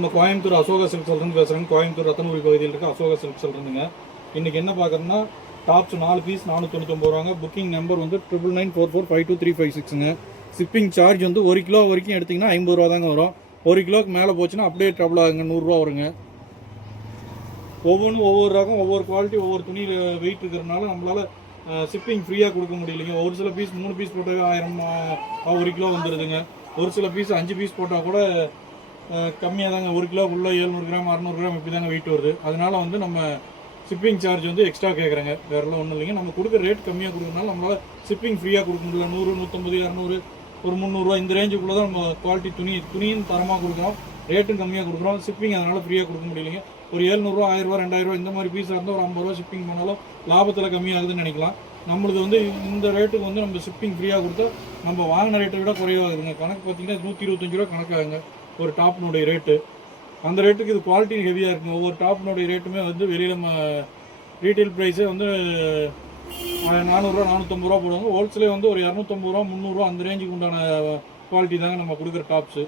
நம்ம கோயம்புத்தூர் அசோகா சில்க் செல்றேன்னு பேசுகிறேங்க. கோயம்புத்தூர் ரத்தனபுரி பகுதியில் இருக்க அசோகா சில்க் செல்றேங்க. இன்றைக்கி என்ன பார்க்குறோன்னா டாப்ஸ் 4 பீஸ் 499 ரூபாங்க. புக்கிங் நம்பர் வந்து 9994452356ங்க. ஷிப்பிங் சார்ஜ் வந்து 1 கிலோ வரைக்கும் எடுத்திங்கன்னா 50 ரூபா தாங்க வரும். 1 கிலோக்கு மேலே போச்சுன்னா அப்படியே ட்ரபிள் ஆகுங்க, 100 ரூபா வருங்க. ஒவ்வொன்றும் ஒவ்வொரு ரகம், ஒவ்வொரு குவாலிட்டி, ஒவ்வொரு துணியில் வெயிட் இருக்கிறதுனால நம்மளால் ஷிப்பிங் ஃப்ரீயாக கொடுக்க முடியலைங்க. ஒரு சில பீஸ் 3 பீஸ் போட்டால் 1000 1 கிலோ வந்துடுதுங்க. ஒரு சில பீஸ் 5 பீஸ் போட்டால் கூட கம்மியாக தாங்க, 1 கிலோக்குள்ளே 700 கிராம் 600 கிராம் இப்படி தாங்க வெயிட் வருது. அதனால் வந்து நம்ம ஷிப்பிங் சார்ஜ் வந்து எக்ஸ்ட்ரா கேட்குறேங்க. வேறெல்லாம் ஒன்றும் இல்லைங்க. நம்ம கொடுக்குற ரேட் கம்மியாக கொடுக்குறதுனால நம்மளால் ஷிப்பிங் ஃப்ரீயாக கொடுக்க முடியல. 100 150 200 ஒரு 300 ரூபா இந்த ரேஞ்சுக்குள்ளே தான் நம்ம குவாலிட்டி துணியும் தரமாக கொடுக்குறோம், ரேட்டும் கம்மியாக கொடுக்குறோம். ஷிப்பிங் அதனால் ஃப்ரீயாக கொடுக்க முடியலைங்க. ஒரு 700 ரூபா 1000 ரூபா 2000 ரூபா இந்த மாதிரி பீஸாக இருந்தால் ஒரு 50 ரூபா ஷிப்பிங் பண்ணாலும் லாபத்தில் கம்மியாகுதுன்னு நினைக்கலாம். நம்மளுக்கு வந்து இந்த ரேட்டுக்கு வந்து நம்ம ஷிப்பிங் ஃப்ரீயாக கொடுத்தா நம்ம வாங்கின ரேட்டை விட குறைவாகுதுங்க. கணக்கு பார்த்தீங்கன்னா 125 ரூபா கணக்காகுங்க ஒரு டாப்னுடைய ரேட்டு. அந்த ரேட்டுக்கு இது குவாலிட்டி ஹெவியாக இருக்குங்க. ஒவ்வொரு டாப்னுடைய ரேட்டுமே வந்து வெளியில் நம்ம ரீட்டைல் ப்ரைஸே வந்து 400 ரூபா 450 ரூபா போடுவாங்க. ஹோல்சேலே வந்து ஒரு 250 ரூபா 300 ரூபா அந்த ரேஞ்சுக்கு உண்டான குவாலிட்டி தாங்க நம்ம கொடுக்குற டாப்ஸு.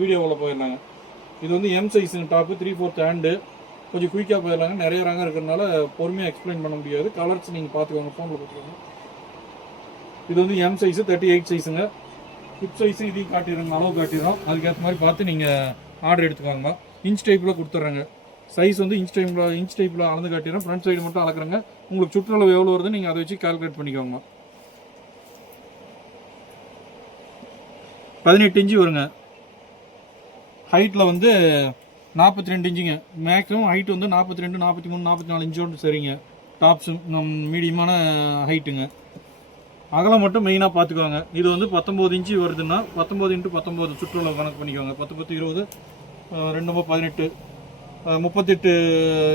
வீடியோவில் போயிடலாங்க. இது வந்து எம் சைஸுங்க டாப்பு, 3/4 ஹேண்டு. கொஞ்சம் குயிக்காக போயிடலாங்க. நிறைய ரகம் இருக்கிறதுனால பொறுமையாக எக்ஸ்பிளைன் பண்ண முடியாது. கலர்ஸ் நீங்கள் பார்த்துக்கோங்க, ஃபோனில் பார்த்துக்கோங்க. இது வந்து எம் சைஸு 38 சைஸுங்க. ஹிப் சைஸு இதையும் காட்டிடுறோங்க, அளவு காட்டிடுறோம். அதுக்கேற்ற மாதிரி பார்த்து நீங்கள் ஆர்டர் எடுத்துக்கோங்கம்மா. இன்ச் டைப்பில் கொடுத்துட்றாங்க. சைஸ் வந்து இன்ச் டைப்பில் அளந்து காட்டிடுறோம். ஃப்ரண்ட் சைடு மட்டும் அளக்குறேங்க. உங்களுக்கு சுற்றளவு எவ்வளோ வருதுன்னு நீங்கள் அதை வச்சு கால்குலேட் பண்ணிக்கோங்கம்மா. 18 இன்ச்சு வருங்க. ஹைட்டில் வந்து 42 இன்ச்சுங்க. மேக்ஸிமம் ஹைட் வந்து 42 43 44 இன்ச்சோடு சரிங்க. டாப்ஸு மீடியமான ஹைட்டுங்க. அகலம் மட்டும் மெயினாக பார்த்துக்கோங்க. இது வந்து 19 இன்ச்சு வருதுன்னா 19 × 19 சுற்றளவு கணக்கு பண்ணிக்கோங்க. 10 10 20 2 18 38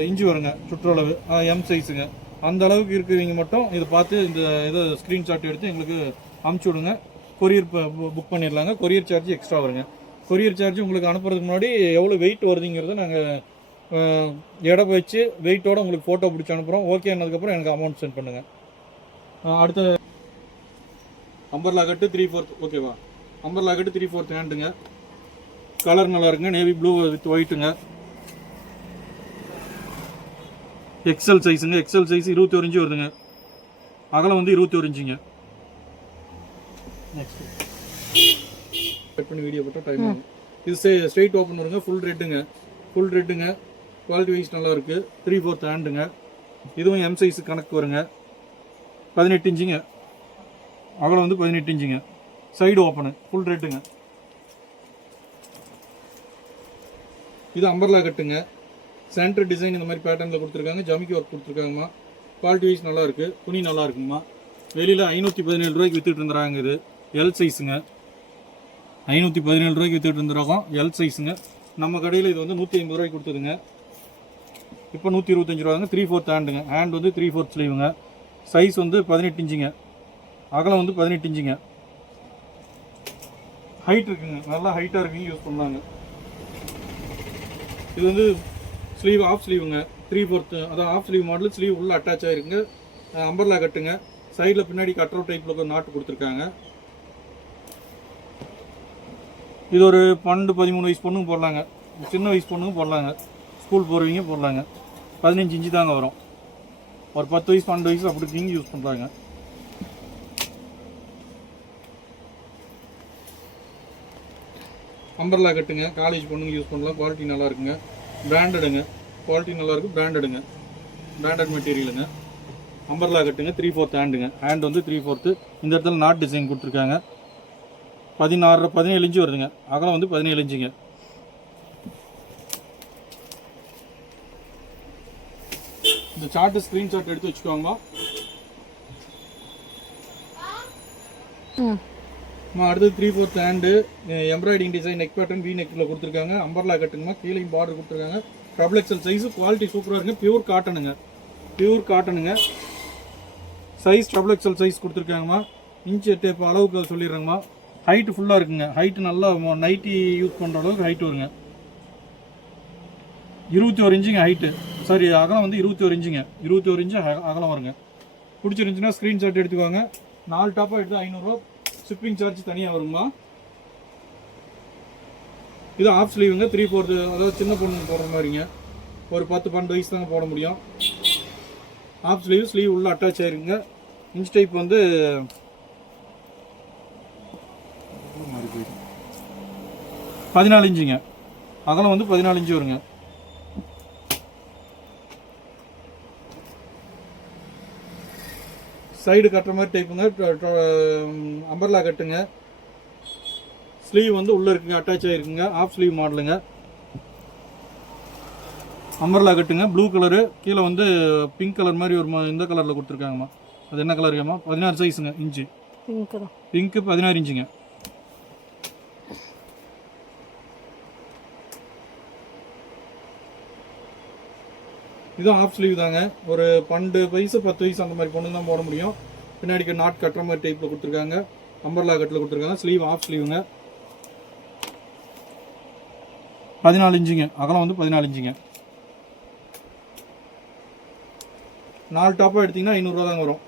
இன்ச்சு வருங்க சுற்றளவு. எம் சைஸுங்க. அந்த அளவுக்கு இருக்கிறவங்க மட்டும் இதை பார்த்து இந்த இதை ஸ்க்ரீன்ஷாட் எடுத்து எங்களுக்கு அமுச்சு விடுங்க. கொரியர் புக் பண்ணிடலாங்க. கொரியர் சார்ஜ் எக்ஸ்ட்ரா வருங்க. கொரியர் சார்ஜ் உங்களுக்கு அனுப்புறதுக்கு முன்னாடி எவ்வளோ வெயிட் வருதுங்கிறத நாங்கள் எடை வச்சு வெயிட்டோடு உங்களுக்கு ஃபோட்டோ பிடிச்சி அனுப்புகிறோம். ஓகே ஆனதுக்கப்புறம் எனக்கு அமௌண்ட் சென்ட் பண்ணுங்கள். அடுத்த அம்பர்லா கட்டு 3/4 ஓகேவா? Umbrella cut 3/4 ஹேண்டுங்க. கலர் நல்லா இருக்குங்க. நேவி ப்ளூ வித் ஒயிட்டுங்க. எக்ஸல் சைஸுங்க. எக்ஸல் சைஸ் 21 இன்ச்சு வருதுங்க. அகலம் வந்து 21 இன்ச்சுங்க. நெக்ஸ்ட் கட் பண்ணி வீடியோ போட்டால் டைம் ஆகும். இது ஸ்ட்ரெயிட் ஓப்பன் வருங்க. ஃபுல் ரெட்டுங்க. குவாலிட்டி வைஸ் நல்லா இருக்குது. 3/4 ஹேண்டுங்க. இதுவும் எம் சைஸு கணக்கு வருங்க. 18 இன்ச்சுங்க. அகலம் வந்து 18 இன்ச்சுங்க. சைடு ஓப்பனு ஃபுல் ரெட்டுங்க. இது அம்பர்லா கட்டுங்க. சென்டர் டிசைன் இந்த மாதிரி பேட்டர்னில் கொடுத்துருக்காங்க. ஜமிக்கி ஒர்க் கொடுத்துருக்காங்கம்மா. குவாலிட்டி வைஸ் நல்லா இருக்குது. துணி நல்லா இருக்குங்கம்மா. வெளியில் 517 ரூபாய்க்கு விற்றுட்டு இருந்துறாங்க. இது எல் சைஸுங்க. 517 ரூபாய்க்கு விற்றுட்டு இருந்துருக்கோம். எல் சைஸுங்க. நம்ம கடையில் இது வந்து 150 ரூபாய்க்கு கொடுத்துதுங்க. இப்போ 125 ரூபாங்க. 3/4 ஹேண்டுங்க. ஹேண்ட் வந்து 3/4 ஸ்லீவுங்க. சைஸ் வந்து 18 இன்ச்சுங்க. அகலம் வந்து 18 இன்ச்சுங்க. ஹைட் இருக்குங்க. நல்லா ஹைட்டாக இருக்குங்க. யூஸ் பண்ணலாங்க. இது வந்து ஸ்லீவ் ஆஃப் ஸ்லீவுங்க. 3/4 அதான் ஆஃப் ஸ்லீவ் மாடல். ஸ்லீவ் உள்ள அட்டாச் ஆகிருக்குங்க. அம்பர்லா கட்டுங்க. சைடில் பின்னாடி கட்ரோ டைப்பில் ஒரு நாட்டு கொடுத்துருக்காங்க. இது ஒரு 12 13 வயசு பொண்ணுங்க போடலாங்க. சின்ன வயசு பொண்ணுங்க போடலாங்க. ஸ்கூல் போகிறவங்க போடலாங்க. 15 இன்ச்சு தாங்க வரும். ஒரு 10 வயசு 12 வயசு அப்படி நீங்கள் யூஸ் பண்ணுறாங்க. அம்பர்லா கட்டுங்க. காலேஜ் பொண்ணுங்க யூஸ் பண்ணலாம். குவாலிட்டி நல்லா இருக்குங்க. பிராண்டடுங்க. குவாலிட்டி நல்லாயிருக்கு. பிராண்டட் மெட்டீரியலுங்க. அம்பர்லா கட்டுங்க. 3/4 ஹேண்டுங்க. ஹேண்ட் வந்து 3/4. இந்த இடத்துல நாட் டிசைன் கொடுத்துருக்காங்க. 17 இன்ச்சு வருதுங்க. அகலம் வந்து 17 இன்ச்சுங்க. இந்த சார்ட்டு ஸ்க்ரீன்ஷாட் எடுத்து வச்சுக்கோங்கம்மா. அடுத்தது 3/4 hand. Embroidering design neck pattern V நெக்கில் கொடுத்துருக்காங்க. அம்பர்லா கட்டுங்கம்மா. கீழே பார்டர் கொடுத்துருக்காங்க. Double XL size. குவாலிட்டி சூப்பராக இருக்குங்க. பியூர் காட்டனுங்க. சைஸ் டபுள் எக்ஸல் சைஸ் கொடுத்துருக்காங்கம்மா. இன்ச்சு டேப் அளவுக்கு சொல்லிடுறாங்கம்மா. ஹைட்டு ஃபுல்லாக இருக்குங்க. ஹைட்டு நல்லா நைட்டி யூஸ் பண்ணுற அளவுக்கு ஹைட்டு வருங்க. 21 இன்ச்சுங்க ஹைட்டு. சாரி, அகலம் வந்து 21 இன்ச்சுங்க. 21 இன்ச்சு அகலம் வருங்க. பிடிச்சிருந்துச்சுன்னா ஸ்க்ரீன்ஷாட் எடுத்துக்கோங்க. 4 டாப்பாக எடுத்து 500 ரூபா. ஷிப்பிங் சார்ஜ் தனியாக வருங்கம்மா. இது ஆஃப் ஸ்லீவுங்க 3/4, அதாவது சின்ன பொண்ணு போடுற மாதிரிங்க. ஒரு 10-12 வயசு தாங்க போட முடியும். ஆஃப் ஸ்லீவ் உள்ள அட்டாச் ஆயிருக்குங்க. இன்ச் டைப் வந்து 14 இன்ச்சுங்க. அகலம் வந்து 14 இன்ச்சு வருங்க. சைடு கட்டுற மாதிரி டைப்புங்க. அம்பர்லா கட்டுங்க. ஸ்லீவ் வந்து உள்ளே இருக்குங்க, அட்டாச் ஆகிருக்குங்க. ஆஃப் ஸ்லீவ் மாடலுங்க. அம்பர்லா கட்டுங்க. ப்ளூ கலரு, கீழே வந்து பிங்க் கலர் மாதிரி ஒரு இந்த கலரில் கொடுத்துருக்காங்கம்மா. அது என்ன கலருங்கம்மா? 16 சைஸுங்க இன்ச்சு. பிங்க்கு 16 இன்ச்சுங்க. இதுவும் ஆஃப் ஸ்லீவ் தாங்க. ஒரு 12 வயசு 10 வயசு அந்த மாதிரி பொண்ணு தான் போட முடியும். பின்னாடிக்கு நாட் கட்டுற மாதிரி டைப்பில் கொடுத்துருக்காங்க. அம்பர்லா கட்டில் கொடுத்துருக்காங்க. ஸ்லீவ் ஆஃப் ஸ்லீவுங்க. 14 இன்ச்சுங்க. அகலம் வந்து 14 இன்ச்சுங்க. 4 டாப்பாக எடுத்திங்கன்னா 500 ரூபா தாங்க வரும்.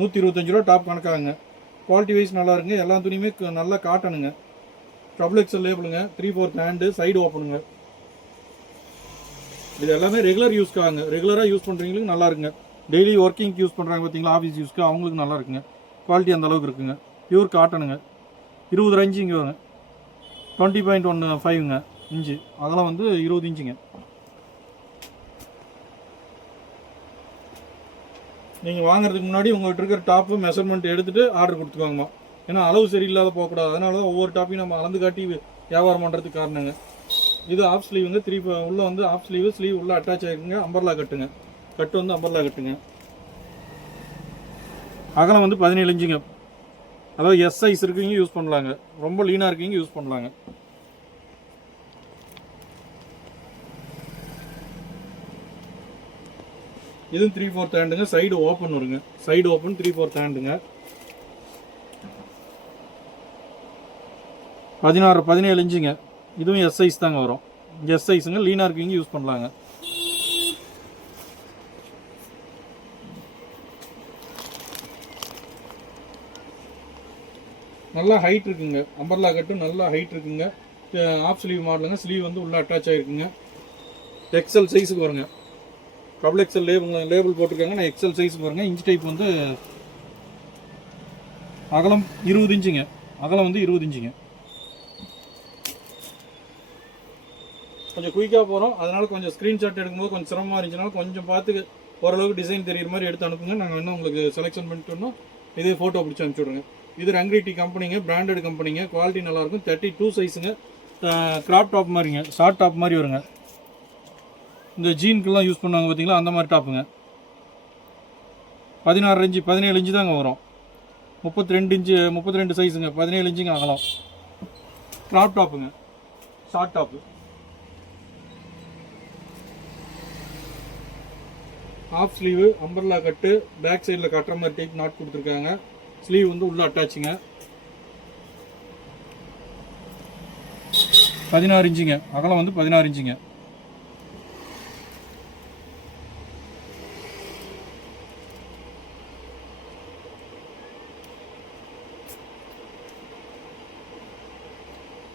125 ரூபா டாப் கணக்காகுங்க. குவாலிட்டி வைஸ் நல்லா இருக்குங்க. எல்லா துணியுமே நல்லா காட்டணுங்க. டபுள் எக்ஸல் லேபிளுங்க. 3/4 ஹேண்டு, சைடு ஓப்பனுங்க. இது எல்லாமே ரெகுலர் யூஸ்க்காங்க. ரெகுலராக யூஸ் பண்ணுறவங்களுக்கு நல்லா இருக்குங்க. டெய்லி ஒர்க்கிங்க்கு யூஸ் பண்ணுறாங்க பார்த்தீங்களா, ஆஃபீஸ் யூஸ்க்கு, அவங்களுக்கு நல்லா இருக்குங்க. குவாலிட்டி அந்த அளவுக்கு இருக்குங்க. பியூர் காட்டனுங்க. 20 இன்ச்சு இங்கே வருங்க. 20.15ங்க இன்ச்சு. அதெல்லாம் வந்து 20 இன்ச்சுங்க. நீங்கள் வாங்குறதுக்கு முன்னாடி உங்கள்கிட்ட இருக்கிற டாப்பு மெஷர்மெண்ட் எடுத்துகிட்டு ஆர்டர் கொடுத்துக்கோங்கம்மா. ஏன்னா அளவு சரியில்லாத போகக்கூடாது. அதனால தான் ஒவ்வொரு டாப்பையும் நம்ம அளந்து காட்டி வியாபாரம் பண்ணுறதுக்கு காரணங்க. இது ஆஃப் ஸ்லீவுங்க. உள்ள வந்து ஆஃப் ஸ்லீவ் உள்ள அட்டாச் ஆகிருக்குங்க. அம்பர்லா கட்டுங்க. கட்டு வந்து அம்பர்லா கட்டுங்க. அகலம் வந்து 17 இன்ச்சுங்க. அதாவது எஸ் சைஸ் இருக்கீங்க யூஸ் பண்ணலாங்க. ரொம்ப லீனாக இருக்கீங்க யூஸ் பண்ணலாங்க. இதுவும் 3/4 ஹேண்டுங்க. சைடு ஓப்பன் வருங்க. Side open 3/4 ஹேண்டுங்க. 17 இன்ச்சுங்க. இதுவும் எஸ் சைஸ் தாங்க வரும். எஸ் சைஸுங்க. லீனாக இருக்கீங்க யூஸ் பண்ணலாங்க. நல்லா ஹைட் இருக்குங்க. அம்பர்லா கட்டும் நல்லா ஹைட் இருக்குங்க. ஆஃப் ஸ்லீவ் மாடலுங்க. ஸ்லீவ் வந்து உள்ள அட்டாச் ஆகிருக்குங்க. எக்ஸல் சைஸுக்கு வருங்க. டபுள் எக்ஸல் லேபிள் போட்டிருக்காங்க. நான் எக்ஸல் சைஸுக்கு வருங்க. இன்ச் டைப் வந்து அகலம் 20 இன்ச்சுங்க. அகலம் வந்து 20 இன்ச்சுங்க. கொஞ்சம் குயிக்காக போகிறோம். அதனால் கொஞ்சம் ஸ்க்ரீன்ஷாட் எடுக்கும்போது கொஞ்சம் சிரமமாக இருந்துச்சுனாலும் கொஞ்சம் பார்த்து ஓரளவுக்கு டிசைன் தெரியுற மாதிரி எடுத்து அனுப்புங்க. நாங்கள் இன்னும் உங்களுக்கு செலெக்ஷன் பண்ணிட்டோம்னா இதே ஃபோட்டோ பிடிச்சி அனுப்பிச்சி விடுங்க. இது ரங்க்ரீட்டி கம்பெனிங்க. பிராண்டட் கம்பெனிங்க. குவாலிட்டி நல்லாயிருக்கும். 32 சைஸுங்க. கிராப் டாப் மாதிரிங்க. ஷார்ட் டாப் மாதிரி வருங்க. இந்த ஜீனுக்கெல்லாம் யூஸ் பண்ணுவாங்க பார்த்தீங்களா, அந்த மாதிரி டாப்புங்க. 16 இன்ச்சு 17 இன்ச்சு தாங்க வரும். 32 சைஸுங்க. 17 இன்ச்சுங்க அகலம். கிராப் டாப்புங்க. Short top. Off sleeve, umbrella cut, back சைடில் கட்டுற மாதிரி டைப் நாட் கொடுத்துருக்காங்க. ஸ்லீவ் வந்து உள்ள அட்டாச்சுங்க. 16 இன்ச்சுங்க. அகலம் வந்து 16 இன்ச்சுங்க.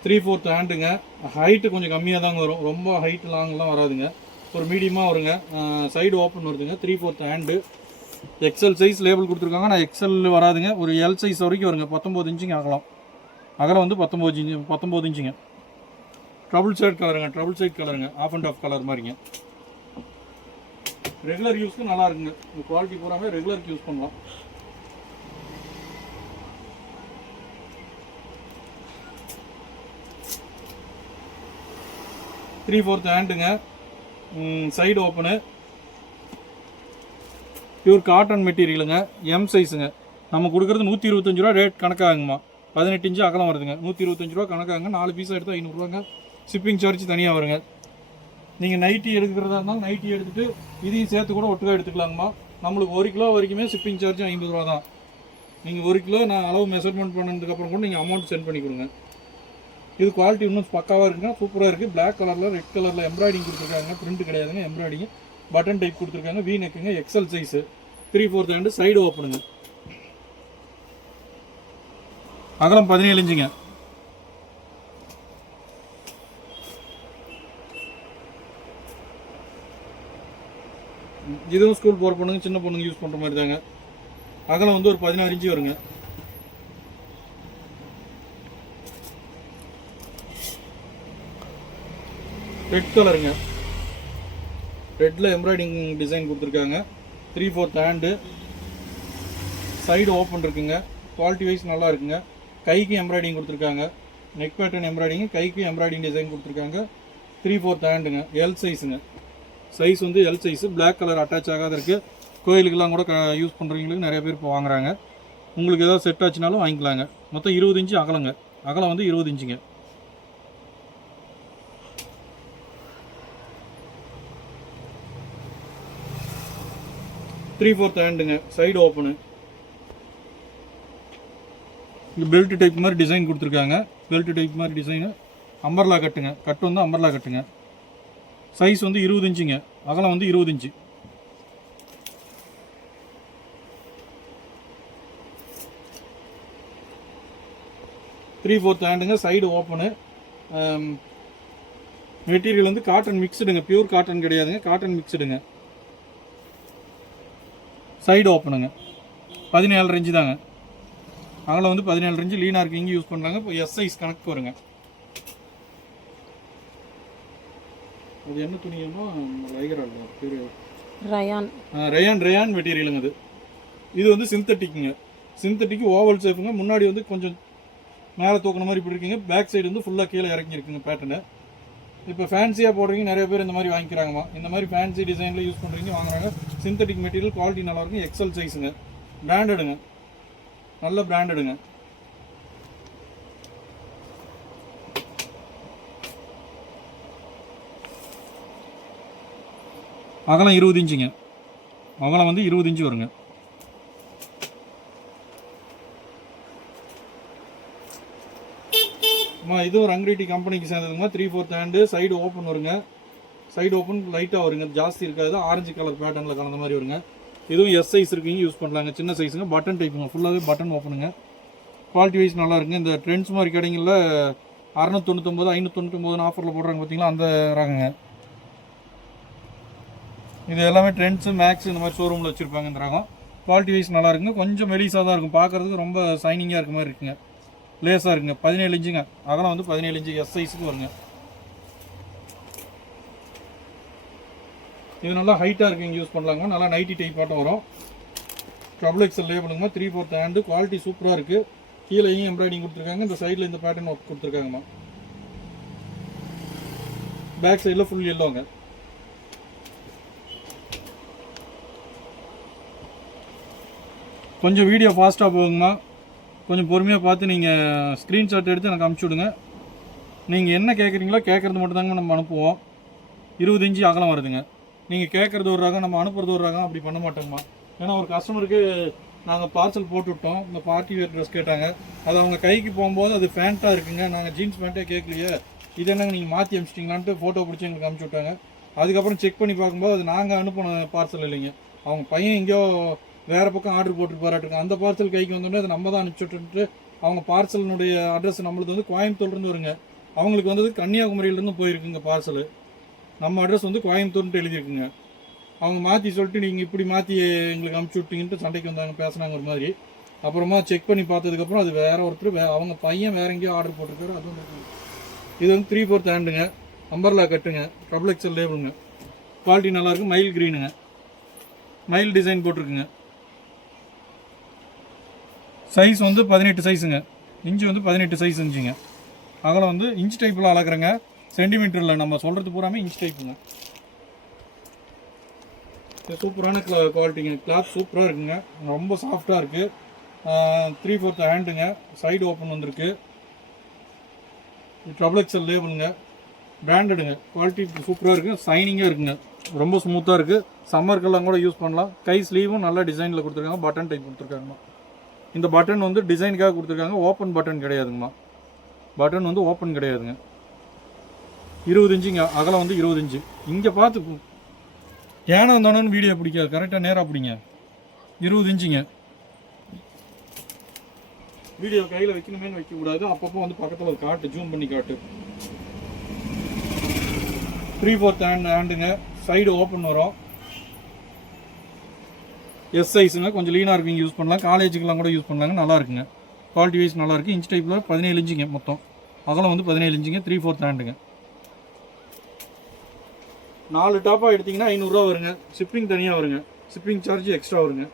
த்ரீ ஃபோர்த் ஹேண்டுங்க. ஹைட்டு கொஞ்சம் கம்மியாக தாங்க வரும். ரொம்ப ஹைட் லாங்லாம் வராதுங்க. ஒரு மீடியமாக வருங்க. சைடு ஓப்பன் வருதுங்க. 3/4 ஹேண்டு. எக்ஸல் சைஸ் லேபிள் கொடுத்துருக்காங்க. நான் எக்ஸல் வராதுங்க. ஒரு எல் சைஸ் வரைக்கும் வருங்க. 19 இன்ச்சுங்க அகலம். அகலம் வந்து 19 இன்ச்சுங்க. ட்ரபுள் சைட் கலருங்க. ஆஃப் அண்ட் ஆஃப் கலர் மாதிரிங்க. ரெகுலர் யூஸ்க்கு நல்லா இருக்குங்க. இந்த குவாலிட்டி பூராமே ரெகுலருக்கு யூஸ் பண்ணலாம். த்ரீ ஃபோர்த் ஹேண்டுங்க. Side open. பியூர் காட்டன் மெட்டீரியலுங்க. எம் சைஸுங்க. நம்ம கொடுக்குறது 125 ரூபா ரேட் கணக்காகுங்கம்மா. 18 இன்ச்சு அகலம் வருதுங்க. 125 ரூபா கணக்காகுங்க. 4 பீஸாக எடுத்தால் 500 ரூபாங்க. ஷிப்பிங் சார்ஜ் தனியாக வருங்க. நீங்கள் நைட்டி எடுக்கிறதா இருந்தாலும் நைட்டி எடுத்துகிட்டு இதையும் சேர்த்து கூட ஒட்டுக்காக எடுத்துக்கலாங்கம்மா. நம்மளுக்கு 1 கிலோ வரைக்குமே ஷிப்பிங் சார்ஜ் 50 ரூபா தான். நீங்கள் 1 கிலோ நான் அளவு மெஷர்மெண்ட் பண்ணதுக்கப்புறம் கூட நீங்கள் அமௌண்ட் சென்ட் பண்ணி கொடுங்க. இது குவாலிட்டி இன்னும் பக்காவாக இருக்குங்க. சூப்பராக இருக்குது. பிளாக் கலரில் ரெட் கலரில் எம்ப்ராய்டிங் கொடுத்துருக்காங்க. பிரிண்ட் கிடையாதுங்க. எம்ப்ராய்டிங் பட்டன் டைப் கொடுத்துருக்காங்க. வி நெக்குங்க. XL size. 3/4 ஹேண்டு. சைடு ஓப்பனுங்க. அகலம் 17 இன்ச்சுங்க. இதுவும் ஸ்கூல் போகிற பொண்ணுங்க சின்ன பொண்ணுங்க யூஸ் பண்ணுற மாதிரி தாங்க. அகலம் வந்து ஒரு 16 இன்ச்சு வருங்க. ரெட் கலருங்க. ரெட்டில் எம்ப்ராய்டிங் டிசைன் கொடுத்துருக்காங்க. 3/4 ஹேண்டு, சைடு ஓப்பன் இருக்குங்க. குவாலிட்டி வைஸ் நல்லா இருக்குங்க. கைக்கு எம்ப்ராய்டிங் கொடுத்துருக்காங்க. நெக் பேட்டர்ன் எம்ப்ராய்டிங், கைக்கு எம்ப்ராய்டிங் டிசைன் கொடுத்துருக்காங்க. 3/4 ஹேண்டுங்க. எல் சைஸுங்க. சைஸ் வந்து L size. Black colour attach ஆகாத இருக்குது. கோயிலுக்கெல்லாம் கூட யூஸ் பண்ணுறவங்களுக்கு நிறைய பேர் இப்போ வாங்குறாங்க. உங்களுக்கு ஏதாவது செட் ஆச்சுனாலும் வாங்கிக்கலாங்க. மொத்தம் 20 இன்ச்சு அகலங்க. அகலம் வந்து 20 இன்ச்சுங்க. த்ரீ-ஃபோர்த் ஹேண்டுங்க. Side open. பெல்ட் டைப் மாதிரி டிசைன் கொடுத்துருக்காங்க. பெல்ட் டைப் மாதிரி டிசைனு. அம்பர்லா கட்டுங்க. கட்டு வந்து அம்பர்லா கட்டுங்க. சைஸ் வந்து 20 இன்ச்சுங்க. அகலம் வந்து 20 இன்ச்சு. த்ரீ-ஃபோர்த் ஹேண்டுங்க. Side open. மெட்டீரியல் வந்து காட்டன் மிக்ஸ்டுங்க. பியூர் காட்டன் கிடையாதுங்க, காட்டன் மிக்ஸ்டுங்க. சைடு ஓப்பனுங்க. 17 இன்ச்சு தாங்க. அகலம் வந்து 17 இன்ச்சு. லீனாக இருக்குது, இங்கே யூஸ் பண்ணுறாங்க. இப்போ எஸ் சைஸ் கணக்கு வருங்க. அது என்ன துணியோ ரயான் மெட்டீரியலுங்க. இது வந்து சிந்தட்டிக்குங்க. சிந்தட்டிக்கு ஓவல் ஷேப்புங்க. முன்னாடி வந்து கொஞ்சம் மேலே தூக்கின மாதிரி இப்படி இருக்குங்க. பேக் சைடு வந்து ஃபுல்லாக கீழே இறங்கி இருக்குங்க பேட்டர்னு. இப்போ ஃபேன்சியாக போடுறீங்க, நிறைய பேர் இந்த மாதிரி வாங்கிக்கிறாங்கம்மா. இந்த மாதிரி ஃபேன்சி டிசைனில் யூஸ் பண்ணுறீங்க வாங்குறாங்க. சிந்தட்டிக் மெட்டீரியல் குவாலிட்டி நல்லாயிருக்கும். எக்ஸல் சைஸுங்க. பிராண்டடுங்க. நல்ல பிராண்டடுங்க. அகலம் 20 இன்ச்சுங்க. அகலம் வந்து 20 இன்ச்சு வருங்க. இதுவும் ரங்ரீட்டி கம்பெனிக்கு சேர்ந்ததுங்க. 3/4 ஹேண்டு. சைடு ஓப்பன் வருங்க. சைடு ஓப்பன் லைட்டாக வருங்க, ஜாஸ்தி இருக்காது. ஆரஞ்சு கலர் பேட்டர்னில் கலந்த மாதிரி வருங்க. இதுவும் எஸ் சைஸ் இருக்குங்க, யூஸ் பண்ணலாங்க. சின்ன சைஸுங்க. பட்டன் டைப்புங்க. ஃபுல்லாகவே பட்டன் ஓப்பனுங்க. குவாலிட்டி வைஸ் நல்லா இருக்குங்க. இந்த ட்ரெண்ட்ஸ் மாதிரி கடைங்களில் 699 599 ஆஃபரில் போடுறாங்க பார்த்தீங்களா, அந்த ரகங்க. இது எல்லாமே ட்ரெண்ட்ஸு மேக்ஸ் இந்த மாதிரி ஷோரூமில் வச்சுருப்பாங்க. இந்த ரகம் குவாலிட்டி வைஸ் நல்லா இருக்குங்க. கொஞ்சம் மெலிசாக தான் இருக்கும், பார்க்குறதுக்கு ரொம்ப சைனிங்காக இருக்க மாதிரி இருக்குங்க. லேஸாக இருக்குங்க. 17 இன்ச்சுங்க. அகலம் வந்து 17 இன்ச்சு எஸ் சைஸுக்கு வருங்க. இது நல்லா ஹைட்டாக இருக்குது, இங்கே யூஸ் பண்ணலாங்க. நல்லா நைட்டி டைப் ஆட்டம் வரும். ட்ரபிள் எக்ஸல் லேபிளுங்க. 3/4 ஹேண்டு. குவாலிட்டி சூப்பராக இருக்குது. கீழேயும் எம்ப்ராய்டிங் கொடுத்துருக்காங்க. இந்த சைடில் இந்த பேட்டர்ன் ஒர்க் கொடுத்துருக்காங்கம்மா. பேக் சைடில் ஃபுல் எல்லோங்க. கொஞ்சம் வீடியோ ஃபாஸ்ட்டாக போகுங்கம்மா. கொஞ்சம் பொறுமையாக பார்த்து நீங்கள் ஸ்க்ரீன்ஷாட் எடுத்து எனக்கு அனுப்பிச்சி விடுங்க. நீங்கள் என்ன கேட்குறீங்களோ கேட்குறது மட்டும் தாங்க நம்ம அனுப்புவோம். 20 இன்ச்சு அகலம் வருதுங்க. நீங்கள் கேட்குறது ஒரு ரகம், நம்ம அனுப்புறது ஒரு ரகம், அப்படி பண்ண மாட்டோங்கம்மா. ஏன்னா ஒரு கஸ்டமருக்கு நாங்கள் பார்சல் போட்டுவிட்டோம். இந்த பார்ட்டி வேர் ட்ரெஸ் கேட்டாங்க. அது அவங்க கைக்கு போகும்போது அது பேண்ட்டாக இருக்குங்க, நாங்கள் ஜீன்ஸ் பேண்ட்டே கேட்கலையே, இது என்னங்க நீங்கள் மாற்றி அனுப்பிச்சிட்டிங்களான்ட்டு ஃபோட்டோ பிடிச்சி எங்களுக்கு அனுப்பிச்சி விட்டாங்க. அதுக்கப்புறம் செக் பண்ணி பார்க்கும்போது அது நாங்கள் அனுப்பின பார்சல் இல்லைங்க. அவங்க பையன் எங்கேயோ வேறு பக்கம் ஆர்டர் போட்டு போராட்டிருக்காங்க. அந்த பார்சல் கைக்கு வந்தோடனே அது நம்ம தான் அனுப்பிச்சுட்டு, அவங்க பார்சலினுடைய அட்ரஸ் நம்மளுக்கு வந்து கோயம்புத்தூர்லேருந்து வருங்க. அவங்களுக்கு வந்தது கன்னியாகுமரியிலேருந்து போயிருக்குங்க பார்சல். நம்ம அட்ரஸ் வந்து கோயம்புத்தூர்ன்ட்டு எழுதியிருக்குங்க. அவங்க மாற்றி சொல்லிட்டு நீங்கள் இப்படி மாற்றி எங்களுக்கு அனுப்பிச்சி விட்டீங்கன்ட்டு சண்டைக்கு வந்தாங்க, பேசினாங்க ஒரு மாதிரி. அப்புறமா செக் பண்ணி பார்த்ததுக்கப்புறம் அது வேறு ஒருத்தர் அவங்க பையன் வேறு எங்கேயோ ஆர்டர் போட்டிருக்காரு. அது வந்து இது வந்து 3/4 ஹேண்டுங்க. அம்பர்லா கட்டுங்க. ட்ரபிள் எக்ஸல் லேபிளுங்க. குவாலிட்டி நல்லாயிருக்கும். மயில் க்ரீனுங்க. மயில் டிசைன் போட்டிருக்குங்க. சைஸ் வந்து 18 சைஸுங்க. இன்ச்சு வந்து 18 சைஸ் இன்ச்சுங்க. அகலம் வந்து இன்ச் டைப்பில் அளக்குறேங்க, சென்டிமீட்டரில் நம்ம சொல்கிறது பூராமே இன்ச் டைப்புங்க. சூப்பரான குவாலிட்டிங்க. கிளாத் சூப்பராக இருக்குங்க. ரொம்ப சாஃப்டாக இருக்குது. 3/4 ஹேண்டுங்க. சைடு ஓப்பன் வந்திருக்கு. ட்ரபிள் எக்ஸல் லேபிளுங்க. பிராண்டடுங்க. குவாலிட்டி சூப்பராக இருக்குது. சைனிங்காக இருக்குங்க. ரொம்ப ஸ்மூத்தாக இருக்குது. சம்மருக்கெல்லாம் கூட யூஸ் பண்ணலாம். கை ஸ்லீவும் நல்ல டிசைனில் கொடுத்துருக்காங்க. பட்டன் டைப் கொடுத்துருக்காங்கம்மா. இந்த பட்டன் வந்து டிசைனுக்காக கொடுத்துருக்காங்க. ஓப்பன் பட்டன் கிடையாதுங்கம்மா. பட்டன் வந்து ஓப்பன் கிடையாதுங்க. 20 இன்ச்சுங்க. அகலம் வந்து 20 இன்ச்சு. இங்கே பார்த்து ஏன்னா வந்தோன்னு வீடியோ பிடிக்காது, கரெக்டாக நேராக பிடிங்க. 20 இன்ச்சுங்க. வீடியோ கையில் வைக்கணுமே வைக்கக்கூடாது. அப்பப்போ வந்து பக்கத்தில் காட்டு, ஜூம் பண்ணி காட்டு. 3/4 ஹேண்டுங்க. சைடு ஓப்பன் வரும். எஸ் சைஸுங்க, கொஞ்சம் லீனாக இருக்குங்க, யூஸ் பண்ணலாம். காலேஜுக்கெல்லாம் கூட யூஸ் பண்ணலாங்க, நல்லா இருக்குங்க. குவாலிட்டி வைஸ் நல்லா இருக்குது. இன்ச் டைப்பில் 17 இன்ச்சுங்க மொத்தம். அகலம் வந்து 17 இன்ச்சுங்க, 3/4 ஹேண்டுங்க. 4 டாப்பாக எடுத்திங்கன்னா 500 வருங்க. ஷிப்பிங் தனியாக வருங்க, ஷிப்பிங் சார்ஜ் எக்ஸ்ட்ரா வருங்க.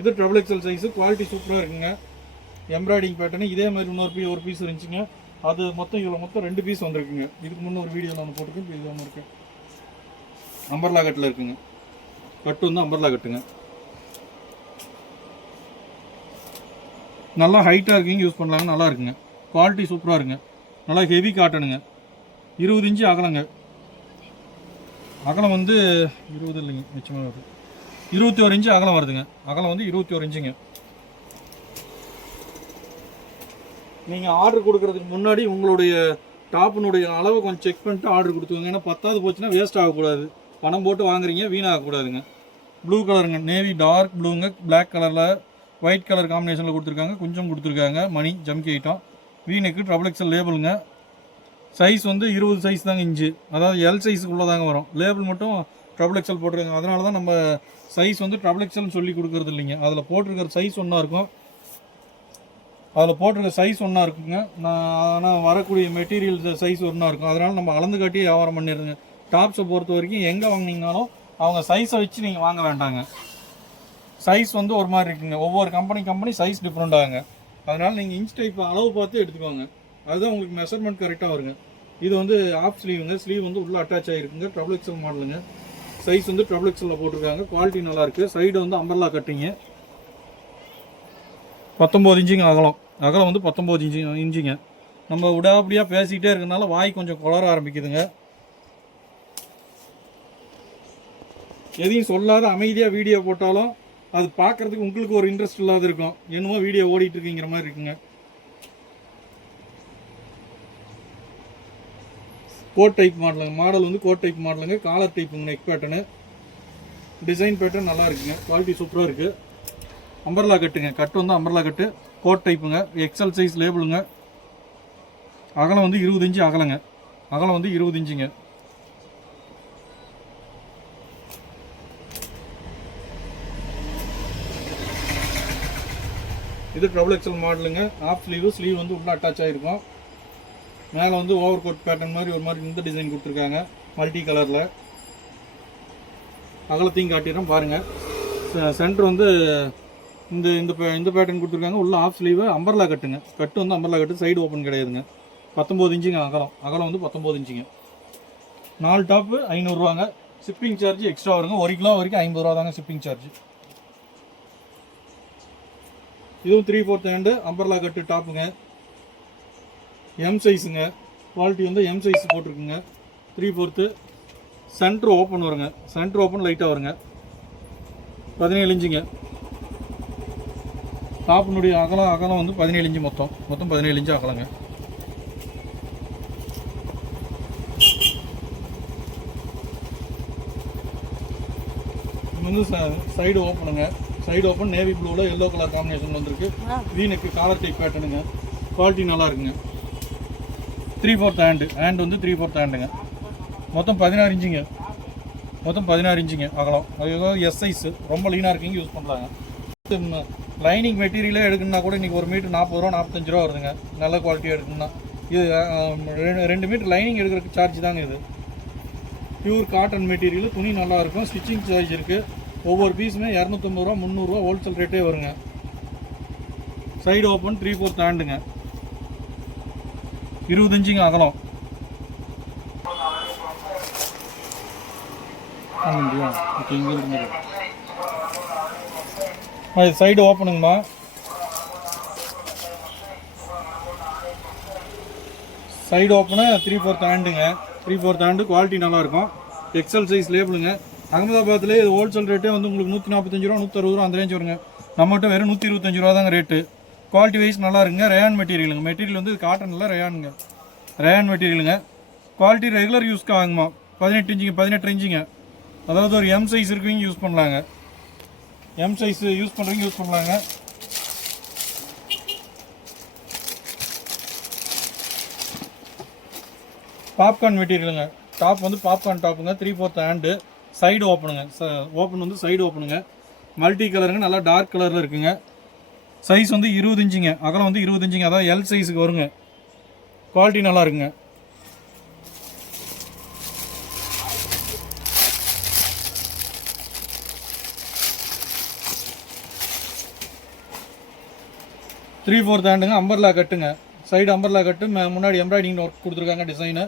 இது ட்ரிபிள் எக்ஸல் சைஸு, குவாலிட்டி சூப்பராக இருக்குங்க. எம்ப்ராய்டிங் பேட்டர்னு இதே மாதிரி ஒரு பீஸ் இருந்துச்சுங்க. அது மொத்தம் இவ்வளோ மொத்தம் 2 பீஸ் வந்திருக்குங்க. இதுக்கு முன்னே ஒரு வீடியோவில் ஒன்று போட்டுருக்கு, இது ஒன்று இருக்குது. அம்பர்லா கட்டில் இருக்குங்க. கட்டு வந்து அம்பர்லா கட்டுங்க. நல்லா ஹைட்டாக இருக்குங்க, யூஸ் பண்ணலாங்க, நல்லா இருக்குங்க. குவாலிட்டி சூப்பராக இருக்குங்க. நல்லா ஹெவி காட்டனுங்க. 20 இன்ச்சு அகலங்க. அகலம் வந்து 20 இல்லைங்க, நிச்சயமாக வருது. 21 இன்ச்சு அகலம் வருதுங்க. அகலம் வந்து 21 இன்ச்சுங்க. நீங்கள் ஆர்டர் கொடுக்குறதுக்கு முன்னாடி உங்களுடைய டாப்பினுடைய அளவை கொஞ்சம் செக் பண்ணிட்டு ஆர்டர் கொடுத்துக்கோங்க. ஏன்னா 10வது போச்சுன்னா வேஸ்ட் ஆகக்கூடாது. பணம் போட்டு வாங்குறீங்க, வீணாகக்கூடாதுங்க. ப்ளூ கலருங்க, நேவி டார்க் ப்ளூங்க, பிளாக் கலரில் ஒயிட் கலர் காம்பினேஷனில் கொடுத்துருக்காங்க. கொஞ்சம் கொடுத்துருக்காங்க மணி ஜம்கி ஐட்டம். வீனுக்கு ட்ரிபிள் எக்ஸல் லேபிளுங்க. சைஸ் வந்து 20 சைஸ் தாங்க இன்ச்சு, அதாவது எல் சைஸுக்குள்ளே தாங்க வரும். லேபிள் மட்டும் ட்ரிபிள் எக்ஸல் போட்டிருக்காங்க. அதனால தான் நம்ம சைஸ் வந்து ட்ரிபிள் எக்ஸல்னு சொல்லி கொடுக்குறது இல்லைங்க. அதில் போட்டிருக்கிற சைஸ் ஒன்றா இருக்கும். அதில் போட்டிருக்க சைஸ் ஒன்றா இருக்குங்க. ஆனால் வரக்கூடிய மெட்டீரியல் சைஸ் ஒன்றா இருக்கும். அதனால் நம்ம அளந்து காட்டி வியாபாரம் பண்ணிடுங்க. டாப்ஸை பொறுத்த வரைக்கும் எங்கே வாங்கினீங்கனாலும் அவங்க சைஸை வச்சு நீங்கள் வாங்க வேண்டாங்க. சைஸ் வந்து ஒரு மாதிரி இருக்குங்க. ஒவ்வொரு கம்பெனி சைஸ் டிஃப்ரெண்ட் ஆகுங்க. அதனால் நீங்கள் இன்ச் டைப் அளவு பார்த்து எடுத்துக்கோங்க. அதுதான் உங்களுக்கு மெஷர்மெண்ட் கரெக்டாக வருங்க. இது வந்து ஆஃப் ஸ்லீவுங்க. ஸ்லீவ் வந்து உள்ளே அட்டாச் ஆகிருக்குங்க. ட்ரிபிள் எக்ஸல் மாடலுங்க. சைஸ் வந்து ட்ரிபிள் எக்ஸலில் போட்டிருக்காங்க. குவாலிட்டி நல்லாயிருக்கு. சைடு வந்து அம்பர்லா கட்டிங்க. 19 இன்ச்சுங்க அகலம். அகலம் வந்து 19 இன்ச்சுங்க. நம்ம விடாப்படியாக பேசிக்கிட்டே இருக்கிறதுனால வாய் கொஞ்சம் குளர ஆரம்பிக்குதுங்க. எதையும் சொல்லாத அமைதியாக வீடியோ போட்டாலும் அது பார்க்குறதுக்கு உங்களுக்கு ஒரு இன்ட்ரெஸ்ட் இல்லாத இருக்கும். என்னமோ வீடியோ ஓடிட்டு இருக்குங்கிற மாதிரி இருக்குங்க. கோட் டைப் மாடலுங்க. மாடல் வந்து கோட் டைப் மாடலுங்க. காலர் டைப்புங்க. நெக் பேட்டர்னு, டிசைன் பேட்டர்ன் நல்லா இருக்குங்க. குவாலிட்டி சூப்பராக இருக்குது. அம்பர்லா கட்டுங்க. கட்டு வந்து அம்பர்லா கட்டு, கோட் டைப்புங்க. எக்ஸல் சைஸ் லேபிளுங்க. அகலம் வந்து 20 இன்ச்சு அகலங்க. அகலம் வந்து 20 இன்ச்சுங்க. இது ட்ரிபிள் எக்ஸல் மாடலுங்க. ஆஃப் ஸ்லீவ் வந்து உள்ளே அட்டாச் ஆகிருக்கும். மேலே வந்து ஓவர் கோட் பேட்டர்ன் மாதிரி ஒரு மாதிரி இந்த டிசைன் கொடுத்துருக்காங்க, மல்டி கலரில். அகலத்தையும் காட்டிடுறோம் பாருங்கள். சென்டர் வந்து இந்த பேட்டர்ன் கொடுத்துருக்காங்க. உள்ள ஆஃப் ஸ்லீவு அம்பர்லா கட்டுங்க. கட்டு வந்து அம்பர்லா கட்டு, சைடு ஓப்பன் கிடையாதுங்க. 19 இன்ச்சுங்க அகலம். அகலம் வந்து 19 இன்ச்சுங்க. 4 டாப்பு 500 ரூபாங்க. ஷிப்பிங் சார்ஜ் எக்ஸ்ட்ரா வருங்க. 1 கிலோ வரைக்கும் 50 ரூபா தாங்க ஷிப்பிங் சார்ஜ். இதுவும் 3/4 ஹேண்டு அம்பர்லா கட்டு டாப்புங்க. எம் சைஸுங்க. குவாலிட்டி வந்து எம் சைஸ் போட்டிருக்குங்க. 3/4. சென்ட்ரு ஓப்பன் வருங்க. சென்ட்ரு ஓப்பன் லைட்டாக வருங்க. 17 இன்ச்சுங்க. டாப்பினுடைய அகலம் வந்து 17 இன்ச்சு. மொத்தம் 17 இன்ச்சு அகலங்க. இது வந்து சைடு ஓப்பனுங்க. சைடு ஓப்பன் நேவி ப்ளூவில் எல்லோ கலர் காம்பினேஷன் வந்திருக்கு. வீனுக்கு காலர் டைப் பேட்டர்னுங்க. குவாலிட்டி நல்லா இருக்குங்க. 3/4 ஹேண்டு. ஹேண்ட் வந்து 3/4 ஹேண்டுங்க. மொத்தம் 16 இன்ச்சுங்க. மொத்தம் 16 இன்ச்சுங்க அகலம். அது எஸ் சைஸ். ரொம்ப லீனாக இருக்குங்க, யூஸ் பண்ணலாங்க. லைனிங் மெட்டீரியலே எடுக்கணுன்னா கூட இன்றைக்கி ஒரு மீட்டர் 40 ரூபா 45 ரூபா வருதுங்க. நல்ல குவாலிட்டியாக எடுக்கணும்னா இது 2 மீட்டர் லைனிங் எடுக்கிறதுக்கு சார்ஜ் தாங்க இது. Pure cotton material. துணி நல்லாயிருக்கும். ஸ்டிச்சிங் சார்ஜ் இருக்குது. ஒவ்வொரு பீஸுமே 250 ரூபா 300 ரூபா ஹோல்சேல் ரேட்டே வருங்க. Side open 3/4 ஹேண்டுங்க. 20 இன்ச்சுங்க அகலம். ஓகே, இங்கே இருந்து அது சைடு ஓப்பனுங்கம்மா. சைடு ஓப்பனு 3/4 ஹேண்டுங்க. 3/4 ஹேண்டு. குவாலிட்டி நல்லாயிருக்கும். எக்ஸல் சைஸ் லேபிளுங்க. அகமதாபாத்லேயே இது ஹோல்சேல் ரேட்டே வந்து உங்களுக்கு 145 ரூபா 160 ரூபா அந்த ரேஞ்ச் வருங்க. நம்மகிட்ட வெறும் 125 ரூபா தாங்க ரேட்டு. குவாலிட்டி வைஸ் நல்லா இருக்குங்க. ரேயான் மெட்டீரியலுங்க. மெட்டீரியல் வந்து காட்டன் இல்லை, ரேயானுங்க. ரேயான் மெட்டீரியலுங்க. குவாலிட்டி ரெகுலர் யூஸ்க்கு ஆகுமா. 18 இன்ச்சுங்க. அதாவது ஒரு எம் சைஸ் இருக்குவீங்க யூஸ் பண்ணலாங்க. எம் சைஸ் யூஸ் பண்ணுறீங்க யூஸ் பண்ணலாங்க. பாப்கார்ன் மெட்டீரியலுங்க. டாப் வந்து பாப்கார்ன் டாப்புங்க. 3/4 ஹேண்டு. சைடு ஓப்பனுங்க. ஓப்பன் வந்து சைடு ஓப்பனுங்க. மல்டி கலருங்க, நல்லா டார்க் கலரில் இருக்குங்க. சைஸ் வந்து 20 இன்ச்சுங்க, அகலம் வந்து 20 இன்ச்சுங்க, அதாவது எல் சைஸுக்கு வருங்க. குவாலிட்டி நல்லா இருக்குங்க. த்ரீ ஃபோர்த் ஹேண்டுங்க, அம்பர்லா கட்டுங்க, சைடு அம்பர்லா கட்டு, முன்னாடி எம்ப்ராய்டிங் ஒர்க் கொடுத்துருக்காங்க, டிசைனு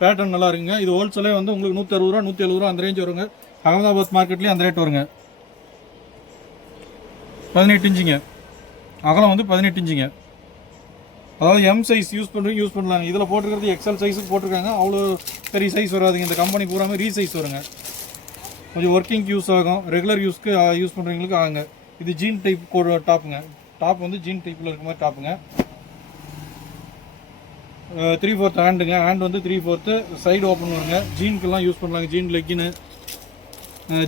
பேட்டர்ன் நல்லா இருக்குங்க. இது ஹோல்சேலே வந்து உங்களுக்கு 160 ரூபா 170 ரூபா அந்த ரேஞ்ச் வருங்க. அகமதாபாத் மார்க்கெட்லேயும் அந்த ரேட் வருங்க. 18 இன்ச்சுங்க, அகலம் வந்து 18 இன்ச்சுங்க, அதாவது எம் சைஸ் யூஸ் பண்ணலாங்க. இதில் போட்டுருக்கிறது எக்ஸல் சைஸுக்கு போட்டிருக்காங்க, அவ்வளோ பெரிய சைஸ் வராதுங்க. இந்த கம்பெனி பூராமே ரீசைஸ் வருங்க. கொஞ்சம் ஒர்க்கிங்க்கு யூஸ் ஆகும், ரெகுலர் யூஸ்க்கு யூஸ் பண்ணுறவங்களுக்கு ஆகுங்க. இது ஜீன் டைப் டாப்புங்க, டாப் வந்து ஜீன் டைப்பில் இருக்க மாதிரி டாப்புங்க. 3/4 ஹேண்டுங்க, ஹேண்ட் வந்து 3/4 சைடு ஓப்பன் வருங்க. ஜீனுக்கெல்லாம் யூஸ் பண்ணலாங்க, ஜீன் லெக்கின்னு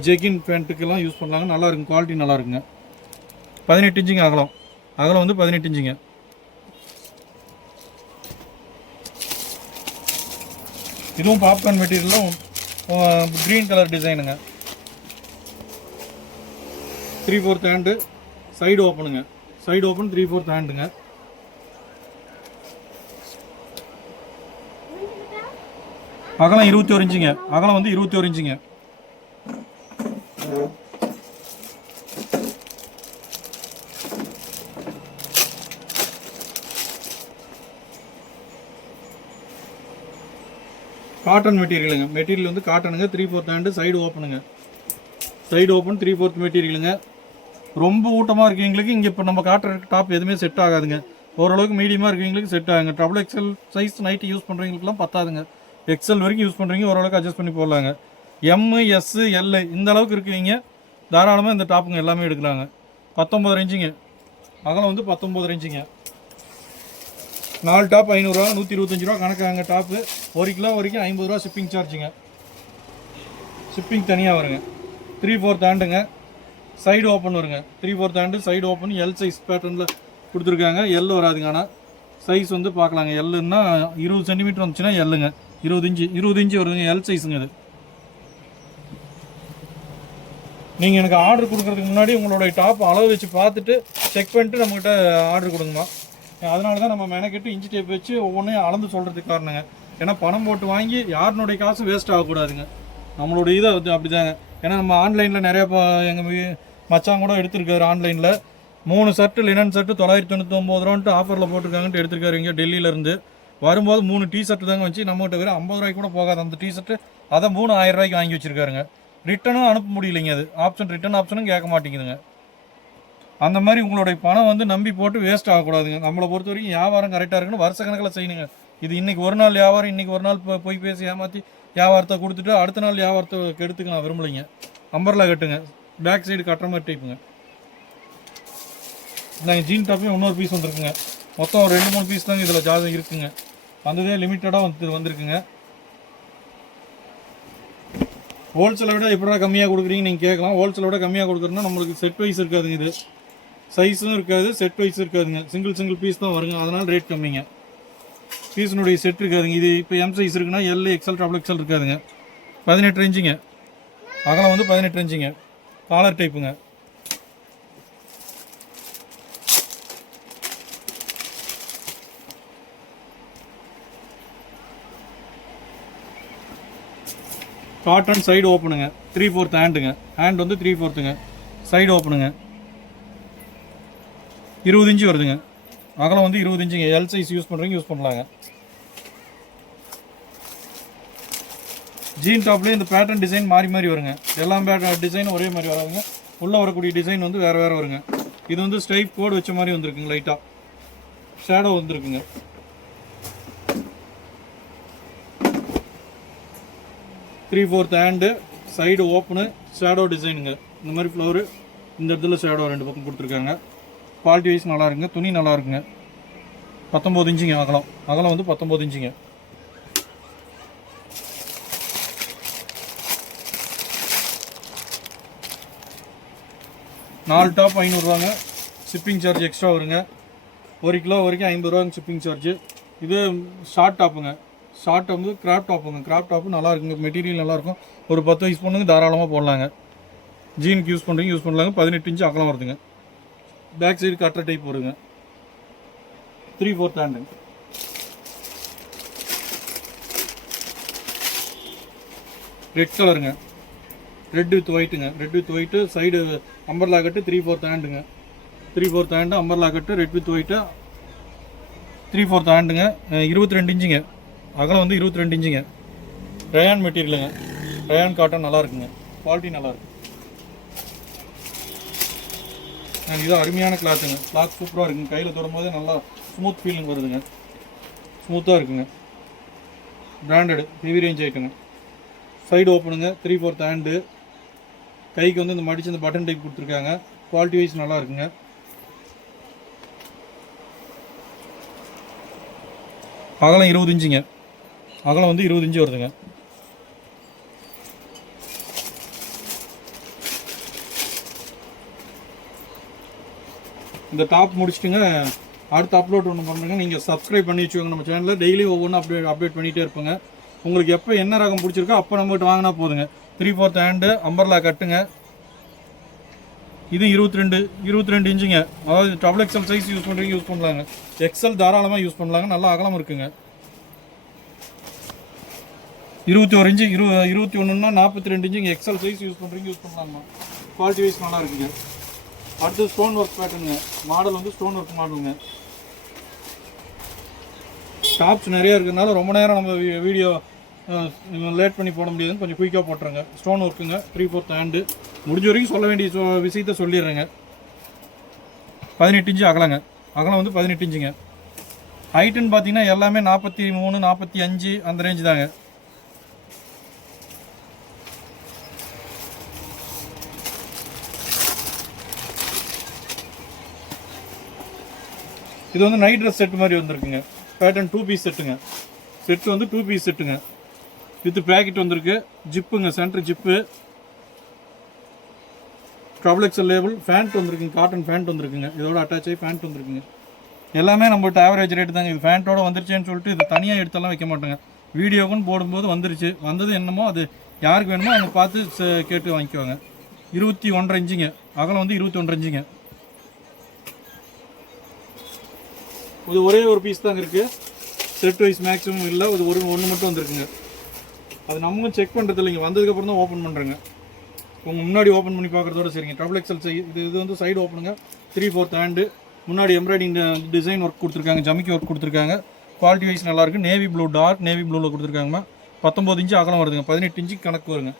ஜெகின் பேண்ட்டுக்கெல்லாம் யூஸ் பண்ணலாங்க. நல்லா இருக்குங்க, குவாலிட்டி நல்லா இருக்குங்க. 18 இன்ச்சுங்க அகலம், அகலம் வந்து 18 இன்ச்சுங்க. இதுவும் பாப்கார்ன் மெட்டீரியலும் க்ரீன் கலர் டிசைனுங்க. 3/4 ஹேண்டு, சைடு ஓப்பனுங்க, சைடு ஓப்பன் 3/4 ஹேண்டுங்க. அகலம் 21 இன்ச்சுங்க, அகலம் வந்து 21 இன்ச்சுங்க. காட்டன் மெட்டீரியலுங்க, மெட்டீரியல் வந்து காட்டனுங்க. 3/4 ஹேண்டு, சைடு ஓப்பனுங்க, சைடு ஓப்பன் 3/4 மெட்டீரியலுங்க. ரொம்ப ஊட்டமாக இருக்கவங்களுக்கு இங்கே இப்போ நம்ம காட்டுற டாப் எதுவுமே செட் ஆகாதுங்க. ஓரளவுக்கு மீடியமாக இருக்கவங்களுக்கு செட் ஆகுங்க. Double XL size night use பண்ணுறவங்களுக்குலாம் பத்தாதுங்க. எக்ஸல் வரைக்கும் யூஸ் பண்ணுறீங்க, ஓரளவுக்கு அட்ஜஸ்ட் பண்ணி போடலாங்க. எம்மு எஸ்ஸு எல்லு இந்த அளவுக்கு இருக்குவீங்க தாராளமாக இந்த டாப்புங்க எல்லாமே எடுக்கலாங்க. 19 இன்ச்சுங்க, அகலம் வந்து 19 இன்ச்சுங்க. 4 டாப் 500 ரூபா, 125 ரூபா கணக்காங்க. டாப்பு 1 கிலோ வரைக்கும் 50 ரூபா ஷிப்பிங் சார்ஜுங்க, ஷிப்பிங் தனியாக வருங்க. 3/4 ஹேண்டுங்க, சைடு ஓப்பன் வருங்க. 3/4 hand, side open L size பேட்டர்னில் கொடுத்துருக்காங்க. எல் வராதுங்க, ஆனால் சைஸ் வந்து பார்க்கலாங்க. எல்லுன்னா 20 சென்டிமீட்டர் வந்துச்சுன்னா எல்லுங்க. 20 இன்ச்சு வருதுங்க, எல் சைஸுங்க. இது நீங்கள் எனக்கு ஆர்டர் கொடுக்குறதுக்கு முன்னாடி உங்களோட டாப் அளவு வச்சு பார்த்துட்டு செக் பண்ணிட்டு நம்மகிட்ட ஆர்டர் கொடுங்கம்மா. அதனால தான் நம்ம மெனக்கெட்டு இன்ச்சு டேப் வச்சு ஒவ்வொன்றையும் அளந்து சொல்கிறதுக்கு காரணங்க. ஏன்னா பணம் போட்டு வாங்கி யாருனுடைய காசு வேஸ்ட் ஆகக்கூடாதுங்க. நம்மளுடைய இதை வந்து அப்படி தாங்க. ஏன்னா நம்ம ஆன்லைனில் நிறையா எங்கள் மச்சான் கூட எடுத்திருக்காரு. ஆன்லைனில் 3 ஷர்ட்டு லினன் ஷர்ட்டு 999 ரூபான்ட்டு ஆஃபரில் போட்டிருக்காங்கன்ட்டு எடுத்திருக்காரு. இங்கே டெல்லியிலேருந்து வரும்போது 3 டிஷர்ட்டு தாங்க வச்சு நம்மகிட்ட வெறும் 50 ரூபாய்க்கு கூட போகாது அந்த டிஷர்ட்டு. அதை 3000 ரூபாய்க்கு வாங்கி வச்சுருக்காருங்க. ரிட்டனும் அனுப்ப முடியலைங்க, அது ஆப்ஷன் ரிட்டன் ஆப்ஷனும் கேட்க மாட்டேங்குதுங்க. அந்த மாதிரி உங்களுடைய பணம் வந்து நம்பி போட்டு வேஸ்ட் ஆகக்கூடாதுங்க. நம்மளை பொறுத்த வரைக்கும் வியாபாரம் கரெக்டாக இருக்குன்னு வருஷ கணக்கில் செய்யணுங்க. இது இன்றைக்கி ஒரு நாள் வியாபாரம், இன்றைக்கி ஒரு நாள் போய் பேசி ஏமாற்றி வியாபாரத்தை கொடுத்துட்டு அடுத்த நாள் வியாபாரத்தை கெடுத்துக்க நான் விரும்பலைங்க. அம்பர்லா கட்டுங்க, பேக் சைடு கட்டுற மாதிரி டைப்புங்க. நாங்கள் ஜீன் டாப்பையும் இன்னொரு பீஸ் வந்துருக்குங்க. மொத்தம் ஒரு 2-3 பீஸ் தாங்க இதில் ஜாதகம் இருக்குங்க. வந்ததே லிமிட்டடாக வந்திருக்குங்க. ஹோல்சேலை விட எப்படா கம்மியாக கொடுக்குறீங்க நீங்கள் கேட்கலாம். ஹோல்சேலை விட கம்மியாக கொடுக்குறதுனா நம்மளுக்கு செட் வைஸ் இருக்காதுங்க. இது சைஸும் இருக்காது, செட் வைஸ் இருக்காதுங்க. சிங்கிள் பீஸ் தான் வருங்க, அதனால் ரேட் கம்மிங்க. பீஸினுடைய செட் இருக்காதுங்க. இது இப்போ எம் சைஸ் இருக்குன்னா எல் எக்ஸல் டபுள் எக்ஸல் இருக்காதுங்க. 18 இன்ச்சுங்க, அகலம் வந்து 18 இன்ச்சுங்க. காலர் டைப்புங்க. காட்டன் சைடு ஓப்பனுங்க, 3/4 ஹேண்டுங்க. ஹேண்ட் வந்து 3/4ங்க, சைடு ஓப்பனுங்க. 20 இன்ச்சு வருதுங்க, அகலம் வந்து 20 இன்ச்சுங்க. எல் சைஸ் யூஸ் பண்ணுறீங்க யூஸ் பண்ணலாங்க. ஜீன் டாப்லேயே இந்த பேட்டர்ன் டிசைன் மாறி வருங்க. எல்லா டிசைனும் ஒரே மாதிரி வராதுங்க. உள்ளே வரக்கூடிய டிசைன் வந்து வேறு வருங்க. இது வந்து ஸ்ட்ரைப் கோடு வச்ச மாதிரி வந்துருக்குங்க, லைட்டாக ஷேடோ வந்துருக்குங்க. 3/4 ஹேண்டு, சைடு ஓப்பனு, ஷேடோ டிசைனுங்க. இந்த மாதிரி ஃப்ளவரு இந்த இடத்துல ஷேடோ 2 பக்கம் கொடுத்துருக்காங்க. குவாலிட்டி வைஸ் நல்லா இருக்குங்க, துணி நல்லா இருக்குங்க. 19 இன்ச்சுங்க அகலம், அகலம் வந்து 19 இன்ச்சுங்க. நாலு டாப் 500 ரூபாங்க. ஷிப்பிங் சார்ஜ் எக்ஸ்ட்ரா வருங்க. 1 கிலோ வரைக்கும் 50 ரூபாங்க ஷிப்பிங் சார்ஜு. இது ஷார்ட் டாப்புங்க. ஷார்ட் வந்து கிராப் டாப்புங்க. கிராப் டாப்பு நல்லா இருக்குங்க, மெட்டீரியல் நல்லாயிருக்கும். ஒரு 10 வயசு பொண்ணுங்க தாராளமாக போடலாங்க. ஜீனுக்கு யூஸ் பண்ணுறீங்க யூஸ் பண்ணலாங்க. 18 இன்ச்சு அகலம் வருதுங்க. பேக் சைடு கட்டுற டைப் வருங்க. 3/4 ஹேண்டுங்க. ரெட் கலருங்க. ரெட் வித் ஒயிட்டுங்க. Red with white side umbrella cut 3/4 ஹேண்டுங்க. 3/4 hand umbrella cut red with white 3/4 ஹேண்டுங்க. 22 இன்ச்சுங்க. அகலம் வந்து 22 இன்ச்சுங்க. ரயான் மெட்டீரியலுங்க. ரயான் காட்டன் நல்லா இருக்குங்க. குவாலிட்டி நல்லாயிருக்கு. இது அருமையான கிளாத்துங்க. கிளாத் சூப்பராக இருக்குங்க. கையில் தொடும்போது நல்லா ஸ்மூத் ஃபீலிங் வருதுங்க. ஸ்மூத்தாக இருக்குங்க. பிராண்டடு ஹெவி ரேஞ்ச் ஐட்டங்க. சைடு ஓப்பனுங்க. 3/4 ஹேண்டு. கைக்கு வந்து இந்த மடிச்சு இந்த பட்டன் டைப் கொடுத்துருக்காங்க. குவாலிட்டி வைஸ் நல்லா இருக்குங்க. அகலம் 20 இன்ச்சுங்க. அகலம் வந்து 20 இன்ச்சு வருதுங்க. இந்த டாப் முடிச்சுட்டுங்க. அடுத்த அப்லோட் ஒன்று பண்ணுறேங்க. நீங்கள் சப்ஸ்கிரைப் பண்ணி வச்சுக்கோங்க நம்ம சேனலில். டெய்லி ஒவ்வொன்றும் அப்டேட் பண்ணிகிட்டே இருப்போங்க. உங்களுக்கு எப்போ என்ன ரகம் பிடிச்சிருக்கோ அப்போ நம்மகிட்ட வாங்கினா போதுங்க. 3/4 ஹேண்டு அம்பர்லா கட்டுங்க. இது 22 இன்ச்சுங்க. அதாவது டபுள் எக்ஸல் சைஸ் யூஸ் பண்ணுறீங்க யூஸ் பண்ணலாங்க. எக்ஸல் தாராளமாக யூஸ் பண்ணலாங்க. நல்லா அகலம் இருக்குங்க. 21 இன்ச்சு 21ன்னா 42 இன்ச்சுங்க. எக்ஸல் சைஸ் யூஸ் பண்ணுறீங்க யூஸ் பண்ணலாங்க. குவாலிட்டி வைஸ் நல்லா இருக்குங்க. அடுத்து ஸ்டோன் ஒர்க் பேட்டர்னுங்க. மாடல் வந்து ஸ்டோன் ஒர்க் மாடலுங்க. டாப்ஸ் நிறையா இருக்கிறதுனால ரொம்ப நேரம் நம்ம வீடியோ லேட் பண்ணி போட முடியாதுன்னு கொஞ்சம் குயிக்காக போட்டுருங்க. ஸ்டோன் ஒர்க்குங்க. 3/4 ஹேண்டு. முடிஞ்ச வரைக்கும் சொல்ல வேண்டிய விஷயத்த சொல்லிடுறேங்க. 18 இன்ச்சு அகலங்க. அகலம் வந்து 18 இன்ச்சுங்க. ஹைட்டுன்னு பார்த்தீங்கன்னா எல்லாமே 43 45 அந்த ரேஞ்சு தாங்க. இது வந்து நைட் ட்ரெஸ் செட் மாதிரி வந்துருக்குங்க. பேட்டர்ன் 2 பீஸ் செட்டுங்க. செட்டு வந்து 2 பீஸ் செட்டுங்க. வித் பேக்கெட் வந்திருக்கு. ஜிப்புங்க. Centre zip. Double XL label. Pant வந்திருக்குங்க. காட்டன் ஃபேண்ட் வந்திருக்குங்க. இதோட அட்டாச் ஆகி ஃபேண்ட் வந்திருக்குங்க. எல்லாமே நம்மகிட்ட ஆவரேஜ் ரேட்டு தாங்க. இது ஃபேண்ட்டோட வந்துருச்சுன்னு சொல்லிட்டு இது தனியாக எடுத்தெல்லாம் வைக்க மாட்டோங்க. வீடியோக்குன்னு போடும்போது வந்துருச்சு. வந்தது என்னமோ அது யாருக்கு வேணுமோ அவங்க பார்த்து கேட்டு வாங்கிக்குவாங்க. 21.5 இன்ச்சுங்க. அகலம் வந்து 21.5 இன்ச்சுங்க. இது ஒரே ஒரு பீஸ் தாங்க இருக்குது. செட் வைஸ் மேக்ஸிமம் இல்லை. இது ஒன்று மட்டும் வந்துருக்குங்க. அது நம்மளும் செக் பண்ணுறது இல்லைங்க. வந்ததுக்கப்புறம் தான் ஓப்பன் பண்ணுறேங்க. உங்கள் முன்னாடி ஓப்பன் பண்ணி பார்க்குறதோட சரிங்க. டபுள் எக்ஸல் இது வந்து சைடு ஓப்பனுங்க. 3/4 ஹேண்டு. முன்னாடி எம்ப்ராய்டிங் டிசைன் ஒர்க் கொடுத்துருக்காங்க. ஜமிக்கி ஒர்க் கொடுத்துருக்காங்க. குவாலிட்டி வைஸ் நல்லாயிருக்கு. நேவி ப்ளூ டார்க் நேவி ப்ளூவில் கொடுத்துருக்காங்கம்மா. 19 இன்ச்சு அகலம் வருதுங்க. 18 இன்ச்சுக்கு கணக்கு வருங்க.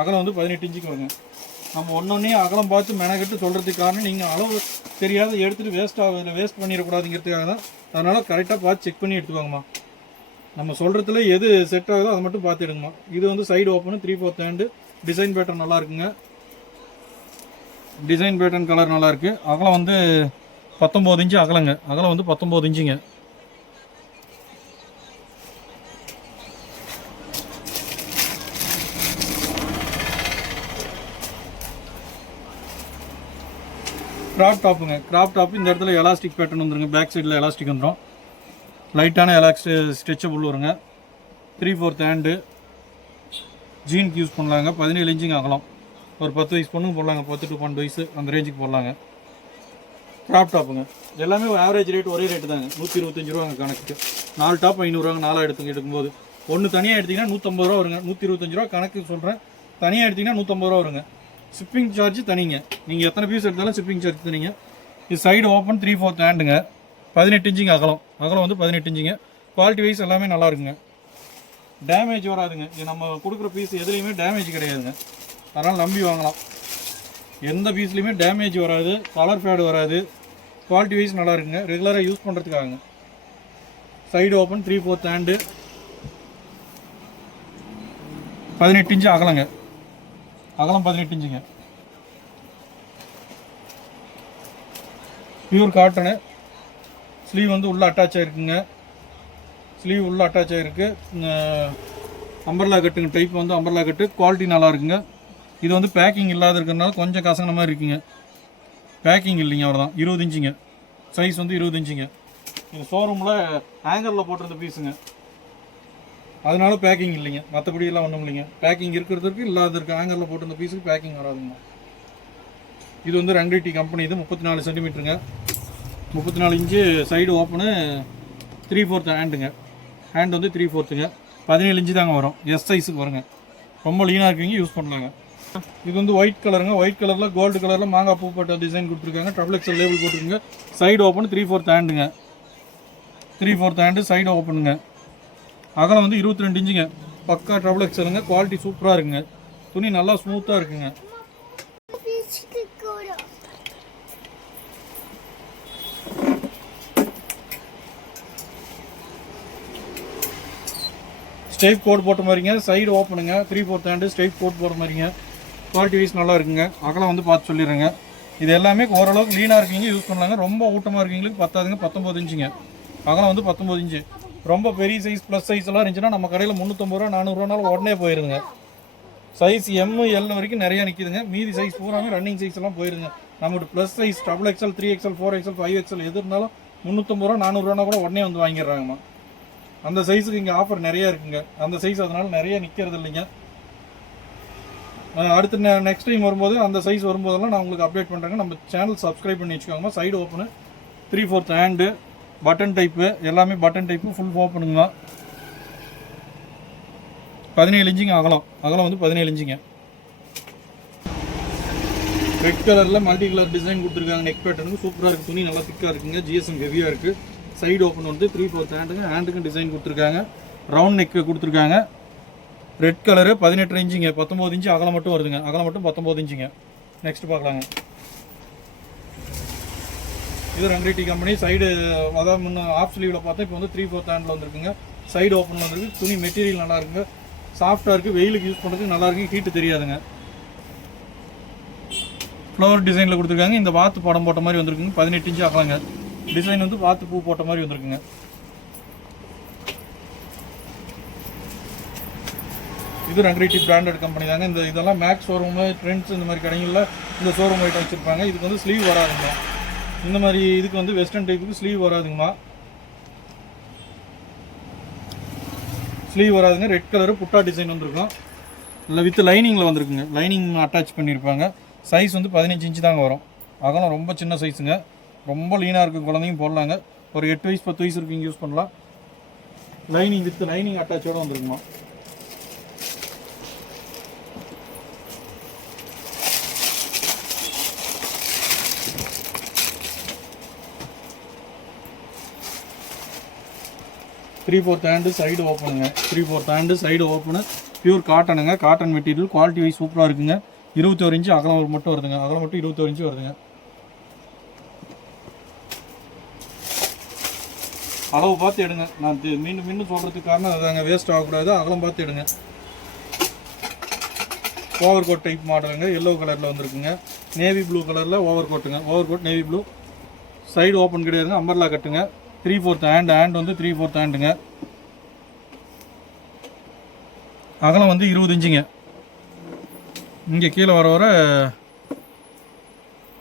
அகலம் வந்து 18 இன்ச்சுக்கு வருங்க. நம்ம ஒன்றொன்னே அகலம் பார்த்து மெனக்கெட்டு சொல்கிறதுக்கு காரணம் நீங்கள் அளவு தெரியாத எடுத்துகிட்டு வேஸ்ட் பண்ணிடக்கூடாதுங்கிறதுக்காக தான். அதனால் கரெக்டாக பார்த்து செக் பண்ணி எடுத்துக்கோங்கம்மா. நம்ம சொல்கிறதுல எது செட் ஆகுதோ அதை மட்டும் பார்த்து எடுங்கம்மா. இது வந்து side open 3/4 hand. Design pattern நல்லா இருக்குங்க. டிசைன் பேட்டர்ன் கலர் நல்லாயிருக்கு. அகலம் வந்து 19 இன்ச்சு அகலங்க. அகலம் வந்து 19 இன்ச்சுங்க. கிராப் டாப்புங்க. கிராப் டாப்பு இந்த இடத்துல எலாஸ்டிக் பேட்டர்ன் வந்துருங்க. பேக் சைடில் எலாஸ்டிக் வந்துடும். லைட்டான ஸ்ட்ரெச்சபிள் வருங்க. 3/4 ஹேண்டு. ஜீனுக்கு யூஸ் பண்ணலாங்க. 17 இன்ச்சுங்க அகலம். ஒரு 10 வயசு பொண்ணுங்க போடலாங்க. 10 to 12 வயசு அந்த ரேஞ்சுக்கு போடலாங்க. கிராப் டாப்புங்க. எல்லாமே ஆவரேஜ் ரேட் ஒரே ரேட்டு தாங்க. 125 ரூபாங்க கணக்குக்கு. 4 டாப் 500 ரூபாங்க. 4 எடுக்கும்போது ஒன்று தனியாக எடுத்திங்கன்னா 150 ரூபா வருங்க. 125 ரூபா கணக்கு சொல்கிறேன். தனியாக எடுத்திங்கன்னா 150 ரூபா வருங்க. ஷிப்பிங் சார்ஜ் தனிங்க. நீங்கள் எத்தனை பீஸ் எடுத்தாலும் ஷிப்பிங் சார்ஜ் தனிங்க. இது சைடு ஓப்பன் 3/4 ஹேண்டுங்க. 18 இன்ச்சுங்க அகலம். அகலம் வந்து 18 இன்ச்சுங்க. குவாலிட்டி வைஸ் எல்லாமே நல்லா இருக்குங்க. டேமேஜ் வராதுங்க. இது நம்ம கொடுக்குற பீஸ் எதுலேயுமே டேமேஜ் கிடையாதுங்க. அதனால் நம்பி வாங்கலாம். எந்த பீஸ்லையுமே டேமேஜ் வராது. கலர் ஃபேடு வராது. குவாலிட்டி வைஸ் நல்லா இருக்குங்க. ரெகுலராக யூஸ் பண்ணுறதுக்காகங்க. Side open 3/4 hand. 18 இன்ச்சு அகலங்க. அகலம் 18 இன்ச்சுங்க. Pure cotton. ஸ்லீவ் வந்து உள்ளே அட்டாச் ஆகிருக்குங்க. ஸ்லீவ் உள்ளே அட்டாச் ஆகிருக்கு. அம்பர்லா கட்டுங்க. டைப் வந்து அம்பர்லா கட்டு. குவாலிட்டி நல்லா இருக்குங்க. இது வந்து பேக்கிங் இல்லாத இருக்கிறதுனால கொஞ்சம் கசங்கின மாதிரி இருக்குங்க. பேக்கிங் இல்லைங்க. அவ்வளோதான். 20 இன்ச்சுங்க. சைஸ் வந்து 20 இன்ச்சுங்க. இது ஷோரூமில் ஹேங்கரில் போட்டிருந்த பீஸுங்க. அதனால பேக்கிங் இல்லைங்க. மற்றபடி எல்லாம் ஒன்றும் இல்லைங்க. பேக்கிங் இருக்கிறதுக்கு இல்லாததுக்கு ஹேங்கரில் போட்டு இந்த பீஸுக்கு பேக்கிங் வராதுங்க. இது வந்து ரங்கைட்டி கம்பெனி. இது 34 சென்டிமீட்டருங்க, 34 இன்ச்சு சைடு ஓப்பனு, 3/4 ஹேண்டுங்க. ஹேண்ட் வந்து 3/4ங்க, 17 இன்ச்சு தாங்க வரும். எஸ் சைஸுக்கு வருங்க. ரொம்ப லீனாக இருக்கீங்க, யூஸ் பண்ணலாங்க. இது வந்து ஒயிட் கலருங்க. ஒயிட் கலரில் கோல்டு கலரில் மாங்காய் பூ போட்ட டிசைன் கொடுத்துருக்காங்க. XXL லேபிள் போட்டுருக்குங்க. சைடு ஓப்பன் 3/4 ஹேண்டுங்க, 3/4 ஹேண்டு சைடு ஓப்பனுங்க. அகலம் வந்து 22 இன்ச்சுங்க. பக்கா XXLங்க. குவாலிட்டி சூப்பராக இருக்குங்க. துணி நல்லா ஸ்மூத்தாக இருக்குங்க. ஸ்டெப் கோட் போட்ட மாதிரிங்க. சைடு ஓப்பனுங்க, 3/4 ஹேண்டு ஸ்டெப் கோட் போட்ட மாதிரிங்க. குவாலிட்டி வைஸ் நல்லா இருக்குங்க. அகலம் வந்து பார்த்து சொல்லிடுறேங்க. இது எல்லாமே ஓரளவுக்கு லீனாக இருக்கீங்க, யூஸ் பண்ணலாங்க. ரொம்ப ஊட்டமாக இருக்கீங்களுக்கு பத்தாதுங்க. 19 இன்ச்சுங்க. அகலம் வந்து 19 இன்ச்சு. ரொம்ப பெரிய சைஸ் ப்ளஸ் சைஸ் எல்லாம் இருந்துச்சுன்னா நம்ம கடையில் 350 ரூபா 400 ரூபானாலும் உடனே போயிருதுங்க. சைஸ் M, L வரைக்கும் நிறையா நிற்கிதுங்க. மீதி சைஸ் பூராமே ரன்னிங் சைஸ் எல்லாம் போயிருங்க. நம்மகிட்ட plus size XXL, 3XL, 4XL, 5XL எது இருந்தாலும் 350 ரூபா 400 ரூபானா கூட உடனே வந்து வாங்கிடுறாங்கம்மா. அந்த சைஸுக்கு இங்கே ஆஃபர் நிறையா இருக்குங்க. அந்த சைஸ் அதனால நிறைய நிற்கிறது இல்லைங்க. அடுத்து நெக்ஸ்ட் டைம் வரும்போது அந்த சைஸ் வரும்போதெல்லாம் நான் உங்களுக்கு அப்டேட் பண்ணுறேங்க. நம்ம சேனல் சப்ஸ்கிரைப் பண்ணி வச்சுக்கோங்க. Side open, 3/4 hand, button type, எல்லாமே பட்டன் டைப்பு, ஃபுல் ஓப்பனுங்க. 17 இன்ச்சுங்க அகலம். அகலம் வந்து 17 இன்ச்சுங்க. ரெட் கலரில் மல்டி கலர் டிசைன் கொடுத்துருக்காங்க. நெக் பேட்டர்னுக்கு சூப்பராக இருக்குது. துணி நல்லா திக்காக இருக்குங்க. GSM ஹெவியாக இருக்குது. சைடு ஓப்பன் வந்து 3/4 ஹேண்டுங்க. ஹேண்டுக்கும் டிசைன் கொடுத்துருக்காங்க. ரவுண்ட் நெக்கு கொடுத்துருக்காங்க. Red colour 18 இன்ச்சுங்க. 19 இன்ச்சு அகலம் மட்டும் வருதுங்க. அகலம் மட்டும் 19 இன்ச்சுங்க. நெக்ஸ்ட் பார்க்கலாங்க. இது ரங்கைட்டி கம்பெனி. சைடு அதாவது முன்ன ஆஃப் ஸ்லீவில் பார்த்தா இப்போ வந்து 3/4 ஹேண்டில் வந்துருக்குங்க. சைடு ஓப்பனில் வந்துருக்கு. துணி மெட்டீரியல் நல்லா இருக்குங்க. சாஃப்டாக இருக்குது. வெயிலுக்கு யூஸ் பண்ணுறதுக்கு நல்லா இருக்குது. ஹீட்டு தெரியாதுங்க. ஃப்ளவர் டிசைனில் கொடுத்துருக்காங்க. இந்த வாத்து படம் போட்ட மாதிரி வந்துருக்குங்க. 18 இன்ச்சு அகலங்க. டிசைன் வந்து வாத்து பூ போட்ட மாதிரி வந்துருக்குங்க. இது ரங்கைட்டி பிராண்டட் கம்பெனி தாங்க. இந்த இதெல்லாம் மேக்ஸ் ஷோரூமு, ட்ரெண்ட்ஸ் இந்த மாதிரி கடைகளில் இந்த ஷோரூம் ஐட்டம் வச்சுருப்பாங்க. இதுக்கு வந்து ஸ்லீவ் வராதுங்க. இந்த மாதிரி இதுக்கு வந்து வெஸ்டர்ன் டைப்புக்கு ஸ்லீவ் வராதுங்கம்மா. ஸ்லீவ் வராதுங்க. ரெட் கலரு புட்டா டிசைன் வந்துருக்கும். இல்லை வித் லைனிங்கில் வந்துருக்குங்க. லைனிங் அட்டாச் பண்ணியிருப்பாங்க. சைஸ் வந்து 15 இன்ச்சு தாங்க வரும். அகலம் ரொம்ப சின்ன சைஸுங்க. ரொம்ப லீனாக இருக்குது. குழந்தையும் போடலாங்க. ஒரு 8 வயசு 10 வயசு இருக்குங்க, யூஸ் பண்ணலாம். லைனிங் வித் லைனிங் அட்டாச்சோடு வந்துருக்குமா. த்ரீ-4 ஹேண்டு சைடு ஓப்பனுங்க. 3/4 ஹேண்டு சைடு ஓப்பனு. பியூர் காட்டனுங்க. Cotton material. குவாலிட்டி வைஸ் சூப்பராக இருக்குங்க. 21 இன்ச்சு அகலம் மட்டும் வருதுங்க. அகலம் மட்டும் 21 இன்ச்சு வருதுங்க. அளவு பார்த்து எடுங்க. நான் மீண்டும் சொல்கிறதுக்கு காரணம் அதாங்க, வேஸ்ட் ஆகக்கூடாது. அகலம் பார்த்து எடுங்க. ஓவர் கோட் டைப் மாடலுங்க. எல்லோ கலரில் வந்துருக்குங்க. நேவி ப்ளூ கலரில் ஓவர் கோட்டுங்க. Over coat navy blue. Side open கிடையாதுங்க. அம்பர்லா கட்டுங்க. 3/4 ஹேண்டு. ஹேண்ட் வந்து 3/4 ஹேண்டுங்க. அகலம் வந்து 20 இன்ச்சுங்க. இங்கே கீழே வர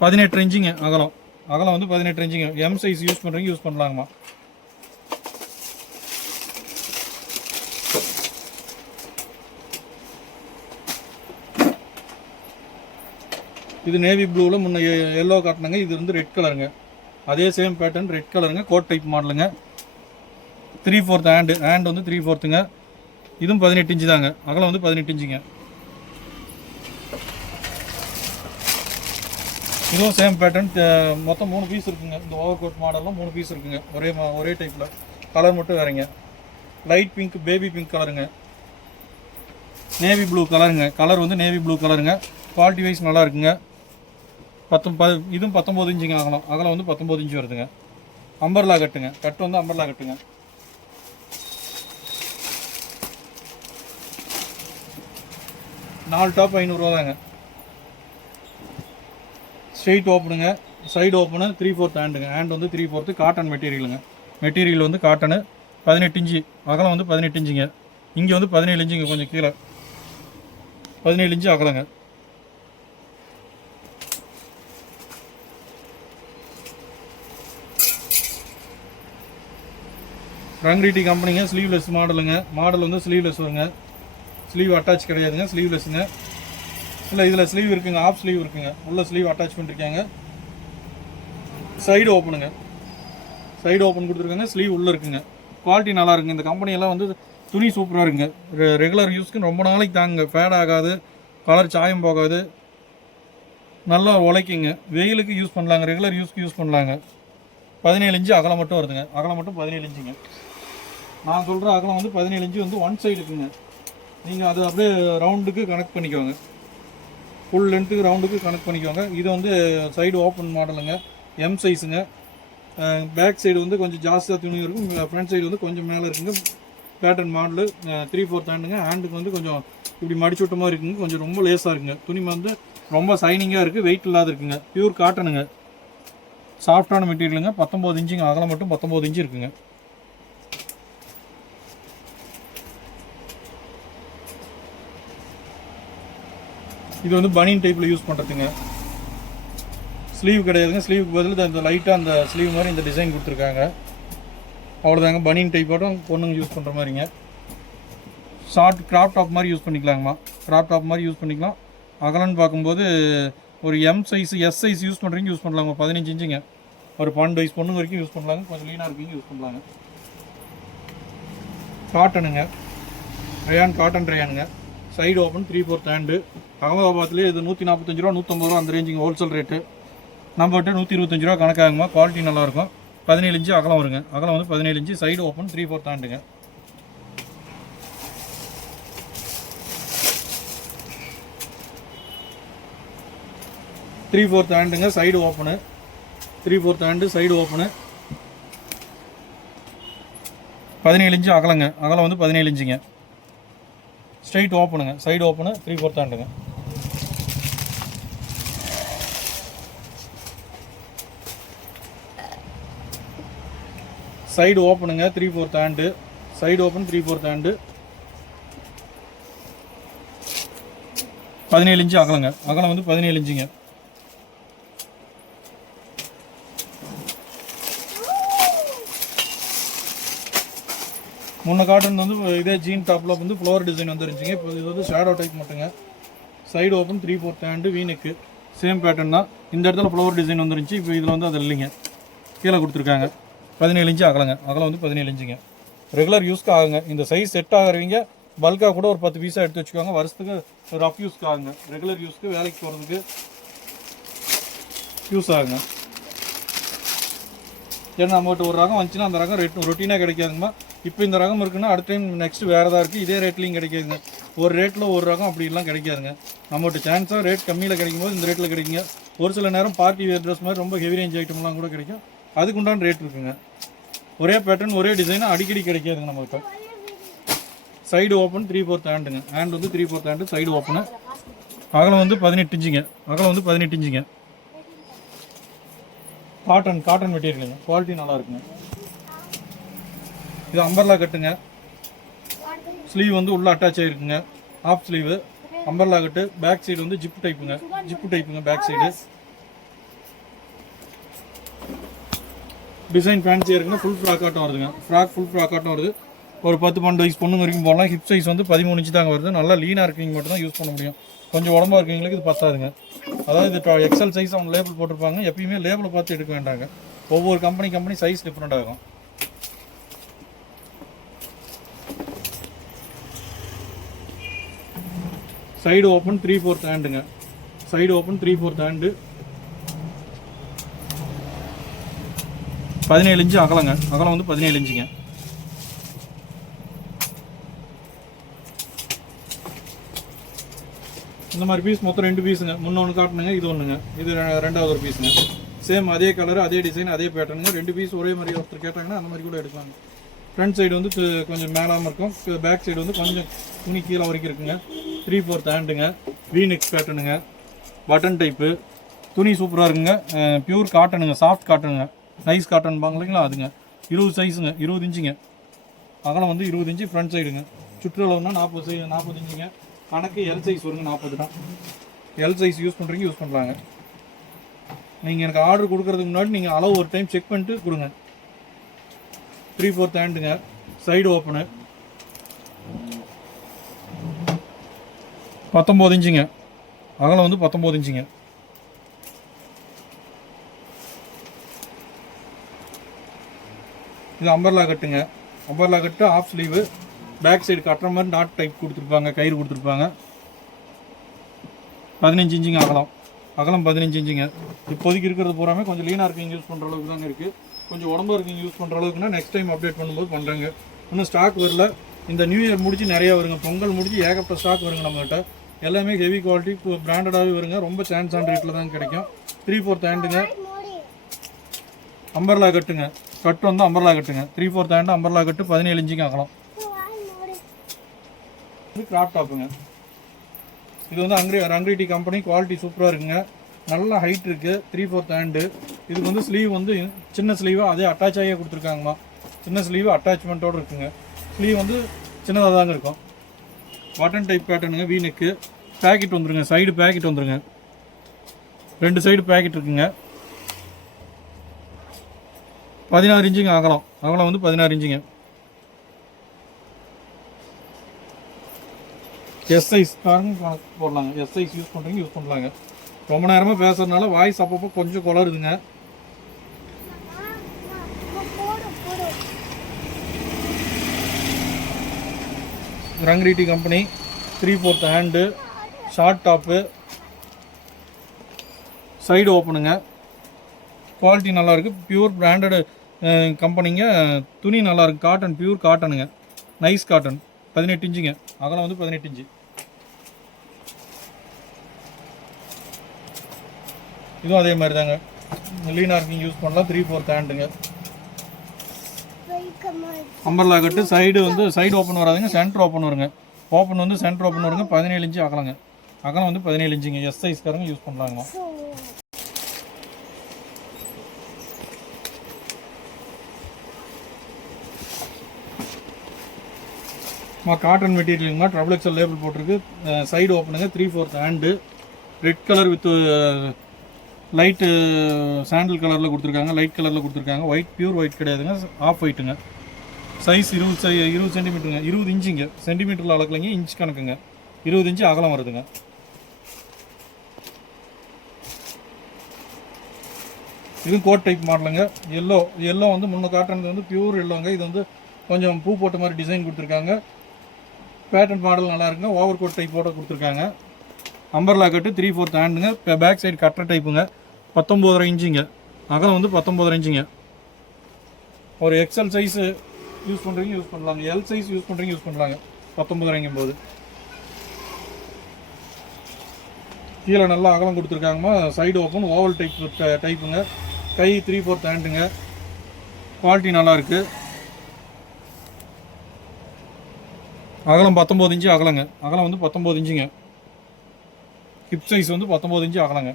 18 இன்ச்சுங்க அகலம். அகலம் வந்து 18 இன்ச்சுங்க. எம் சைஸ் யூஸ் பண்ணுறீங்க, யூஸ் பண்ணலாங்கம்மா. இது நேவி ப்ளூவில் முன்ன எல்லோ காட்டினாங்க. இது வந்து ரெட் கலருங்க. அதே சேம் பேட்டர்ன் ரெட் கலருங்க. கோட் டைப் மாடலுங்க. 3/4 ஹேண்டு. ஹேண்ட் வந்து 3/4ங்க. இதுவும் 18 இன்ச்சு தாங்க. அகலம் வந்து 18 இன்ச்சுங்க. இதுவும் சேம் பேட்டர்ன். மொத்தம் 3 பீஸ் இருக்குங்க. இந்த ஓவர் கோட் மாடலில் 3 பீஸ் இருக்குங்க. ஒரே டைப்பில். கலர் மட்டும் வேறுங்க. லைட் பிங்க், பேபி பிங்க் கலருங்க. நேவி ப்ளூ கலருங்க. கலர் வந்து நேவி ப்ளூ கலருங்க. குவாலிட்டி வைஸ் நல்லா இருக்குங்க. இதுவும் 19 இன்ச்சுங்க அகலம். அகலம் வந்து 19 இன்ச்சு வருதுங்க. அம்பர்லா கட்டுங்க. கட்டு வந்து அம்பர்லா கட்டுங்க. நாலு டாப் 500 ரூபா தாங்க. ஸ்ட்ரெயிட் ஓப்பனுங்க. சைடு ஓப்பனு 3/4 ஹேண்டுங்க. ஹேண்ட் வந்து 3/4 காட்டன் மெட்டீரியலுங்க. மெட்டீரியல் வந்து காட்டனு. 18 இன்ச்சு அகலம் வந்து 18 இன்ச்சுங்க. இங்கே வந்து 17 இன்ச்சுங்க. கொஞ்சம் கீழே 17 இன்ச்சு அகலங்க. ரங்ரீட்டி கம்பெனிங்க, ஸ்லீவ்லெஸ் மாடலுங்க. மாடல் வந்து ஸ்லீவ்லெஸ் வருங்க, ஸ்லீவ் அட்டாச் கிடையாதுங்க, ஸ்லீவ்லெஸ்ஸுங்க. இல்லை இதில் ஸ்லீவ் இருக்குங்க, ஆஃப் ஸ்லீவ் இருக்குங்க, உள்ள ஸ்லீவ் அட்டாச் பண்ணிருக்காங்க. சைடு ஓப்பனுங்க, சைடு ஓப்பன் கொடுத்துருக்காங்க, ஸ்லீவ் உள்ளே இருக்குங்க. குவாலிட்டி நல்லா இருக்குங்க. இந்த கம்பெனியெல்லாம் வந்து துணி சூப்பராக இருக்குங்க. ரெகுலர் யூஸ்க்கு ரொம்ப நாளைக்கு தாங்க, ஃபேட் ஆகாது, கலர் சாயம் போகாது, நல்லா உழைக்குங்க. வெயிலுக்கு யூஸ் பண்ணலாங்க, ரெகுலர் யூஸ்க்கு யூஸ் பண்ணலாங்க. 17 இன்ச்சு அகலம் மட்டும் வருதுங்க, அகலம் மட்டும் 17 இன்ச்சுங்க. நான் சொல்கிற அகலம் வந்து 17 இன்ச்சு வந்து ஒன் சைடு இருக்குங்க. நீங்கள் அது அப்படியே ரவுண்டுக்கு கனெக்ட் பண்ணிக்கோங்க, ஃபுல் லென்த்துக்கு ரவுண்டுக்கு கனெக்ட் பண்ணிக்கோங்க. இது வந்து சைடு ஓப்பன் மாடலுங்க, எம் சைஸுங்க. பேக் சைடு வந்து கொஞ்சம் ஜாஸ்தியாக துணி இருக்கும், ஃப்ரண்ட் சைடு வந்து கொஞ்சம் மேலே இருக்குங்க. Pattern model 3/4 ஹேண்டுங்க. ஹேண்டுக்கு வந்து கொஞ்சம் இப்படி மடிச்சு விட்ட மாதிரி இருக்குங்க, கொஞ்சம் ரொம்ப லேஸாக இருக்குங்க. துணி வந்து ரொம்ப சைனிங்காக இருக்குது, வெயிட் இல்லாத இருக்குங்க. பியூர் காட்டனுங்க, சாஃப்டான மெட்டீரியலுங்க. 19 இன்ச்சுங்க, அகலம் மட்டும் 19 இன்ச்சு இருக்குங்க. இது வந்து பனியன் டைப்பில் யூஸ் பண்ணுறதுங்க. ஸ்லீவ் கிடையாதுங்க, ஸ்லீவுக்கு பதில் இந்த லைட்டாக அந்த ஸ்லீவ் மாதிரி இந்த டிசைன் கொடுத்துருக்காங்க, அவ்வளோதாங்க. பனியன் டைப்போட பொண்ணுங்க யூஸ் பண்ணுற மாதிரிங்க. ஷார்ட் கிராப் டாப் மாதிரி யூஸ் பண்ணிக்கலாங்கம்மா, கிராப் டாப் மாதிரி யூஸ் பண்ணிக்கலாம். அகலன்னு பார்க்கும்போது ஒரு M size, S size use பண்ணுறீங்க யூஸ் பண்ணலாங்க. 15 இன்ச்சுங்க, ஒரு 12 வயசு பொண்ணுங்க வரைக்கும் யூஸ் பண்ணலாங்க, கொஞ்சம் லீனாக இருக்கீங்க யூஸ் பண்ணலாங்க. காட்டனுங்க, ரயான் காட்டன் ரயானுங்க. Side open 3/4 hand. அகமதாபாத்லேயே இது 145 ரூபா 150 ரூபா அந்த ரேஞ்சுங்க, ஹோல்சேல் ரேட்டு. நம்மகிட்ட 125 ரூபா கணக்காகுமா. குவாலிட்டி நல்லாயிருக்கும். 17 இன்ச்சு அகலம் வருங்க, அகலம் வந்து 17 இன்ச்சு. சைடு ஓப்பன் 3/4 ஹேண்டுங்க. த்ரீ ஃபோர்த் ஹேண்டுங்க, side open. 3/4 hand, side open. 17 inch அகலங்க, அகலம் வந்து 17 இன்ச்சுங்க. ஸ்ட்ரைட் ஓப்பனுங்க, சைடு ஓப்பனு, 3/4 ஹேண்டுங்க. சைடு ஓப்பனுங்க, 3/4 hand, side open 3/4 hand. 17 inch அகலங்க, அகலம் வந்து 17 இன்ச்சுங்க. முன்ன காட்டன் வந்து இதே ஜீன் டாப்பில் வந்து ஃப்ளவர் டிசைன் வந்துருந்துச்சிங்க. இப்போ இது வந்து ஷேடோ டைப் மட்டுங்க. சைடு ஓப்பன் 3/4 ஹேண்டு, வீனுக்கு சேம் பேட்டர்ன் தான். இந்த இடத்துல ஃப்ளவர் டிசைன் வந்துருந்துச்சு, இப்போ இதில் வந்து அது இல்லைங்க, கீழே கொடுத்துருக்காங்க. 17 இன்ச்சு அகலங்க, அகலம் வந்து 17 இன்ச்சுங்க. ரெகுலர் யூஸ்க்கு ஆகுங்க. இந்த சைஸ் செட் ஆகிறவங்க பல்காக கூட ஒரு 10 பீஸாக எடுத்து வச்சுக்கோங்க. வருஷத்துக்கு ரஃப் யூஸ்க்கு ஆகுங்க, ரெகுலர் யூஸ்க்கு, வேலைக்கு போகிறதுக்கு யூஸ் ஆகுங்க. ஏன்னா நம்மகிட்ட ஒரு ரகம் வந்துச்சுன்னா அந்த ரகம் ரொட்டீனாக கிடைக்காதுங்கம்மா. இப்போ இந்த ரகம் இருக்குன்னா அடுத்த டைம் நெக்ஸ்ட் வேறு ஏதாவது இருக்குது, இதே ரேட்லையும் கிடைக்காதுங்க. ஒரு ரேட்டில் ஒரு ரகம் அப்படிலாம் கிடைக்காதுங்க. நம்மகிட்ட சான்ஸாக ரேட் கம்மியில் கிடைக்கும் போது இந்த ரேட்டில் கிடைக்குங்க. ஒரு சில நேரம் பார்ட்டி வேர் ட்ரெஸ் மாதிரி ரொம்ப ஹெவி ரேஞ்ச் ஐட்டம்லாம் கூட கிடைக்கும், அதுக்குண்டான ரேட் இருக்குங்க. ஒரே பேட்டர்ன் ஒரே டிசைன் அடிக்கடி கிடைக்காதுங்க நம்மகிட்ட. சைடு ஓப்பன் 3/4 ஹேண்டுங்க, ஹேண்ட் வந்து 3/4 ஹேண்டு, சைடு ஓப்பனு. அகலம் வந்து 18 இன்ச்சுங்க, அகலம் வந்து 18 இன்ச்சுங்க. காட்டன் மெட்டீரியலுங்க, குவாலிட்டி நல்லா இருக்குங்க. இது அம்பர்லா கட்டுங்க. ஸ்லீவ் வந்து உள்ள அட்டாச் ஆகிருக்குங்க, half sleeve, umbrella cut. Back side வந்து ஜிப்பு டைப்புங்க பேக் சைடு. டிசைன் ஃபேன்சியாக இருக்குங்க. ஃபுல் ஃப்ராக் ஆட்டம் வருதுங்க, ஃபுல் ஃப்ராக் ஆட்டம் வருது. ஒரு 10-12 வயசு பொண்ணுங்க வரைக்கும் போடலாம். ஹிப் சைஸ் வந்து 13 இன்ச்சு தாங்க வருது. நல்லா லீனாக இருக்கீங்க மட்டும் தான் யூஸ் பண்ண முடியும். கொஞ்சம் உடம்பா இருக்கீங்களுக்கு இது பத்தாதுங்க. அதாவது இது எக்ஸல் சைஸ் அவங்க லேபிள் போட்டிருப்பாங்க. எப்பயுமே லேபிளை பார்த்து எடுக்க வேண்டாங்க, ஒவ்வொரு கம்பெனி சைஸ் டிஃப்ரெண்ட் ஆகும். சைடு ஓப்பன் 3/4 ஹேண்டுங்க, சைடு ஓப்பன் 3/4 ஹேண்டு. 17 இன்ச்சு அகலங்க, அகலம் வந்து 17 இன்ச்சுங்க. இந்த மாதிரி பீஸ் மொத்தம் 2 பீஸுங்க. முன்னொன்று காட்டணுங்க, இது ஒன்றுங்க, இது ரெண்டாவது ஒரு பீஸுங்க. சேம் அதே கலர், அதே டிசைன், அதே பேட்டர்னுங்க. 2 பீஸ் ஒரே மாதிரி ஒருத்தர் கேட்டாங்கன்னா அந்த மாதிரி கூட எடுக்கலாங்க. ஃப்ரண்ட் சைடு வந்து கொஞ்சம் மேலாமல் இருக்கும், பேக் சைடு வந்து கொஞ்சம் துணி கீழே வரைக்கும் இருக்குங்க. 3/4 ஹேண்டுங்க, வீநெக் பேட்டர்னுங்க, பட்டன் டைப்பு. துணி சூப்பராக இருக்குங்க, பியூர் காட்டனுங்க, சாஃப்ட் காட்டனுங்க, நைஸ் காட்டன் பாங்க இல்லைங்களா அதுங்க. 20 சைஸுங்க, 20 இன்ச்சுங்க. அகலம் வந்து 20 இன்ச்சு. ஃப்ரண்ட் சைடுங்க, சுற்றளவுனா 40 இன்ச்சுங்க. கணக்கு எல் சைஸ் வருங்க, 40 தான். எல் சைஸ் யூஸ் பண்ணுறீங்க யூஸ் பண்ணலாங்க. நீங்கள் எனக்கு ஆர்டர் கொடுக்குறதுக்கு முன்னாடி நீங்கள் அளவு ஒரு டைம் செக் பண்ணிட்டு கொடுங்க. 3/4 ஹேண்டுங்க. Side open 19 இன்ச்சுங்க. அகலம் வந்து 19 இன்ச்சுங்க. இது அம்பர்லா கட்டுங்க. Umbrella cut half sleeve, back side கட்டுற மாதிரி நாட் டைப் கொடுத்துருப்பாங்க, கயிறு கொடுத்துருப்பாங்க. 15 இன்ச்சுங்க அகலம். அகலம் 15 இன்ச்சுங்க. இப்போதைக்கு இருக்கிறது பூராமே கொஞ்சம் லீனாக இருக்கீங்க யூஸ் பண்ணுற அளவுக்கு தாங்க இருக்குது. கொஞ்சம் உடம்பு இருக்கீங்க யூஸ் பண்ணுற அளவுக்குன்னா நெக்ஸ்ட் டைம் அப்டேட் பண்ணும்போது பண்ணுறேங்க. இன்னும் ஸ்டாக் வரல. இந்த நியூ இயர் முடிச்சு நிறையா வருங்க. பொங்கல் முடிச்சு ஏகப்பட்ட ஸ்டாக் வருங்க நம்மகிட்ட. எல்லாமே ஹெவி குவாலிட்டி பிராண்டடாகவே வருங்க. ரொம்ப சான்ஸ் ஆன் ரேட்டில் தான் கிடைக்கும். 3/4 ஹேண்டுங்க. அம்பர்லா கட்டுங்க. கட்டு வந்து அம்பர்லா கட்டுங்க. 3/4 ஹேண்டு அம்பர்லா கட்டு 17 இன்ச்சுங்க அகலம். இது கிராப் டாப்புங்க. இது வந்து ரங்க்ரீட்டி கம்பெனி, குவாலிட்டி சூப்பராக இருக்குங்க. நல்ல ஹைட் இருக்குது. 3/4 ஹேண்டு. இதுக்கு வந்து ஸ்லீவ் வந்து சின்ன ஸ்லீவாக அதே அட்டாச் ஆகியே கொடுத்துருக்காங்கம்மா. சின்ன ஸ்லீவ் அட்டாச்மெண்ட்டோடு இருக்குங்க. ஸ்லீவ் வந்து சின்னதாக தாங்க இருக்கும். பட்டன் டைப் பேட்டர்னுங்க. V neck. பேக்கெட் வந்துருங்க. சைடு பேக்கெட் வந்துருங்க. 2 சைடு பேக்கெட் இருக்குங்க. 16 இன்ச்சுங்க அகலம். அகலம் வந்து 16 இன்ச்சுங்க. எஸ் சைஸ் போடலாங்க. எஸ் சைஸ் யூஸ் பண்ணுறீங்க யூஸ் பண்ணலாங்க. ரொம்ப நேரமாக பேசுறதுனால வாய்ஸ் அப்பப்போ கொஞ்சம் குளருதுங்க. ரங்க்ரீட்டி company, 3/4 hand, short top, side ஓப்பனுங்க. குவாலிட்டி நல்லாயிருக்கு. பியூர் பிராண்டடு கம்பெனிங்க. துணி நல்லாயிருக்கு. காட்டன், பியூர் காட்டனுங்க. Nice cotton. 18 இன்ச்சுங்க. அகலம் வந்து 18 இன்ச்சு. இதுவும் அதே மாதிரி தாங்க. லீனாக இருக்கீங்க யூஸ் பண்ணலாம். 3/4 ஹேண்டுங்க. Umbrella cut. சைடு வந்து சைடு ஓப்பன் வராதுங்க, சென்டர் ஓப்பன் வருங்க. ஓப்பன் வந்து சென்டர் ஓப்பன் வருங்க. 17 இன்ச்சு அகலங்க. அகலம் வந்து 17 இன்ச்சுங்க. எஸ் சைஸ்காரங்க யூஸ் பண்ணலாங்க. காட்டன் மெட்டீரியலுங்கம்மா. ட்ரபிள் எக்ஸல் லேபிள் போட்டிருக்கு. சைடு ஓப்பனுங்க. 3/4 hand. Red colour with light sandal கலரில் கொடுத்துருக்காங்க. லைட் கலரில் கொடுத்துருக்காங்க. ஒயிட், பியூர் ஒயிட் கிடையாதுங்க. ஆஃப் ஒயிட்டுங்க. சைஸ் 20 சென்டிமீட்டருங்க. 20 இன்ச்சுங்க. சென்டிமீட்டரில் அளக்கலைங்க, இன்ச் கணக்குங்க. 20 இன்ச்சு அகலம் வருதுங்க. இது கோட் டைப் மாடலுங்க. எல்லோ வந்து முன்ன காட்டுறது வந்து பியூர் எல்லோங்க. இது வந்து கொஞ்சம் பூ போட்ட மாதிரி டிசைன் கொடுத்துருக்காங்க. பேட்டர்ன் மாடல் நல்லா இருக்குங்க. ஓவர் கோட் டைப் போட்ட கொடுத்துருக்காங்க. Umbrella cut. 3/4 ஹேண்டுங்க. பேக் சைடு கட்டுற டைப்புங்க. 19.5 இன்ச்சுங்க. அகலம் வந்து 19.5 இன்ச்சுங்க. ஒரு எக்ஸல் சைஸ் யூஸ் பண்ணுறீங்க யூஸ் பண்ணலாங்க. எல் சைஸ் யூஸ் பண்ணுறீங்க யூஸ் பண்ணலாங்க. 19.5 போது கீழே நல்லா அகலம் கொடுத்துருக்காங்கம்மா. சைடு ஓப்பன் ஓவல் டைப்புங்க. கை 3/4 ஹேண்டுங்க. குவாலிட்டி நல்லாயிருக்கு. அகலம் 19 இன்ச்சு அகலங்க. அகலம் வந்து 19 இன்ச்சுங்க. ஹிப் சைஸ் வந்து 19 இன்ச்சு அகலங்க.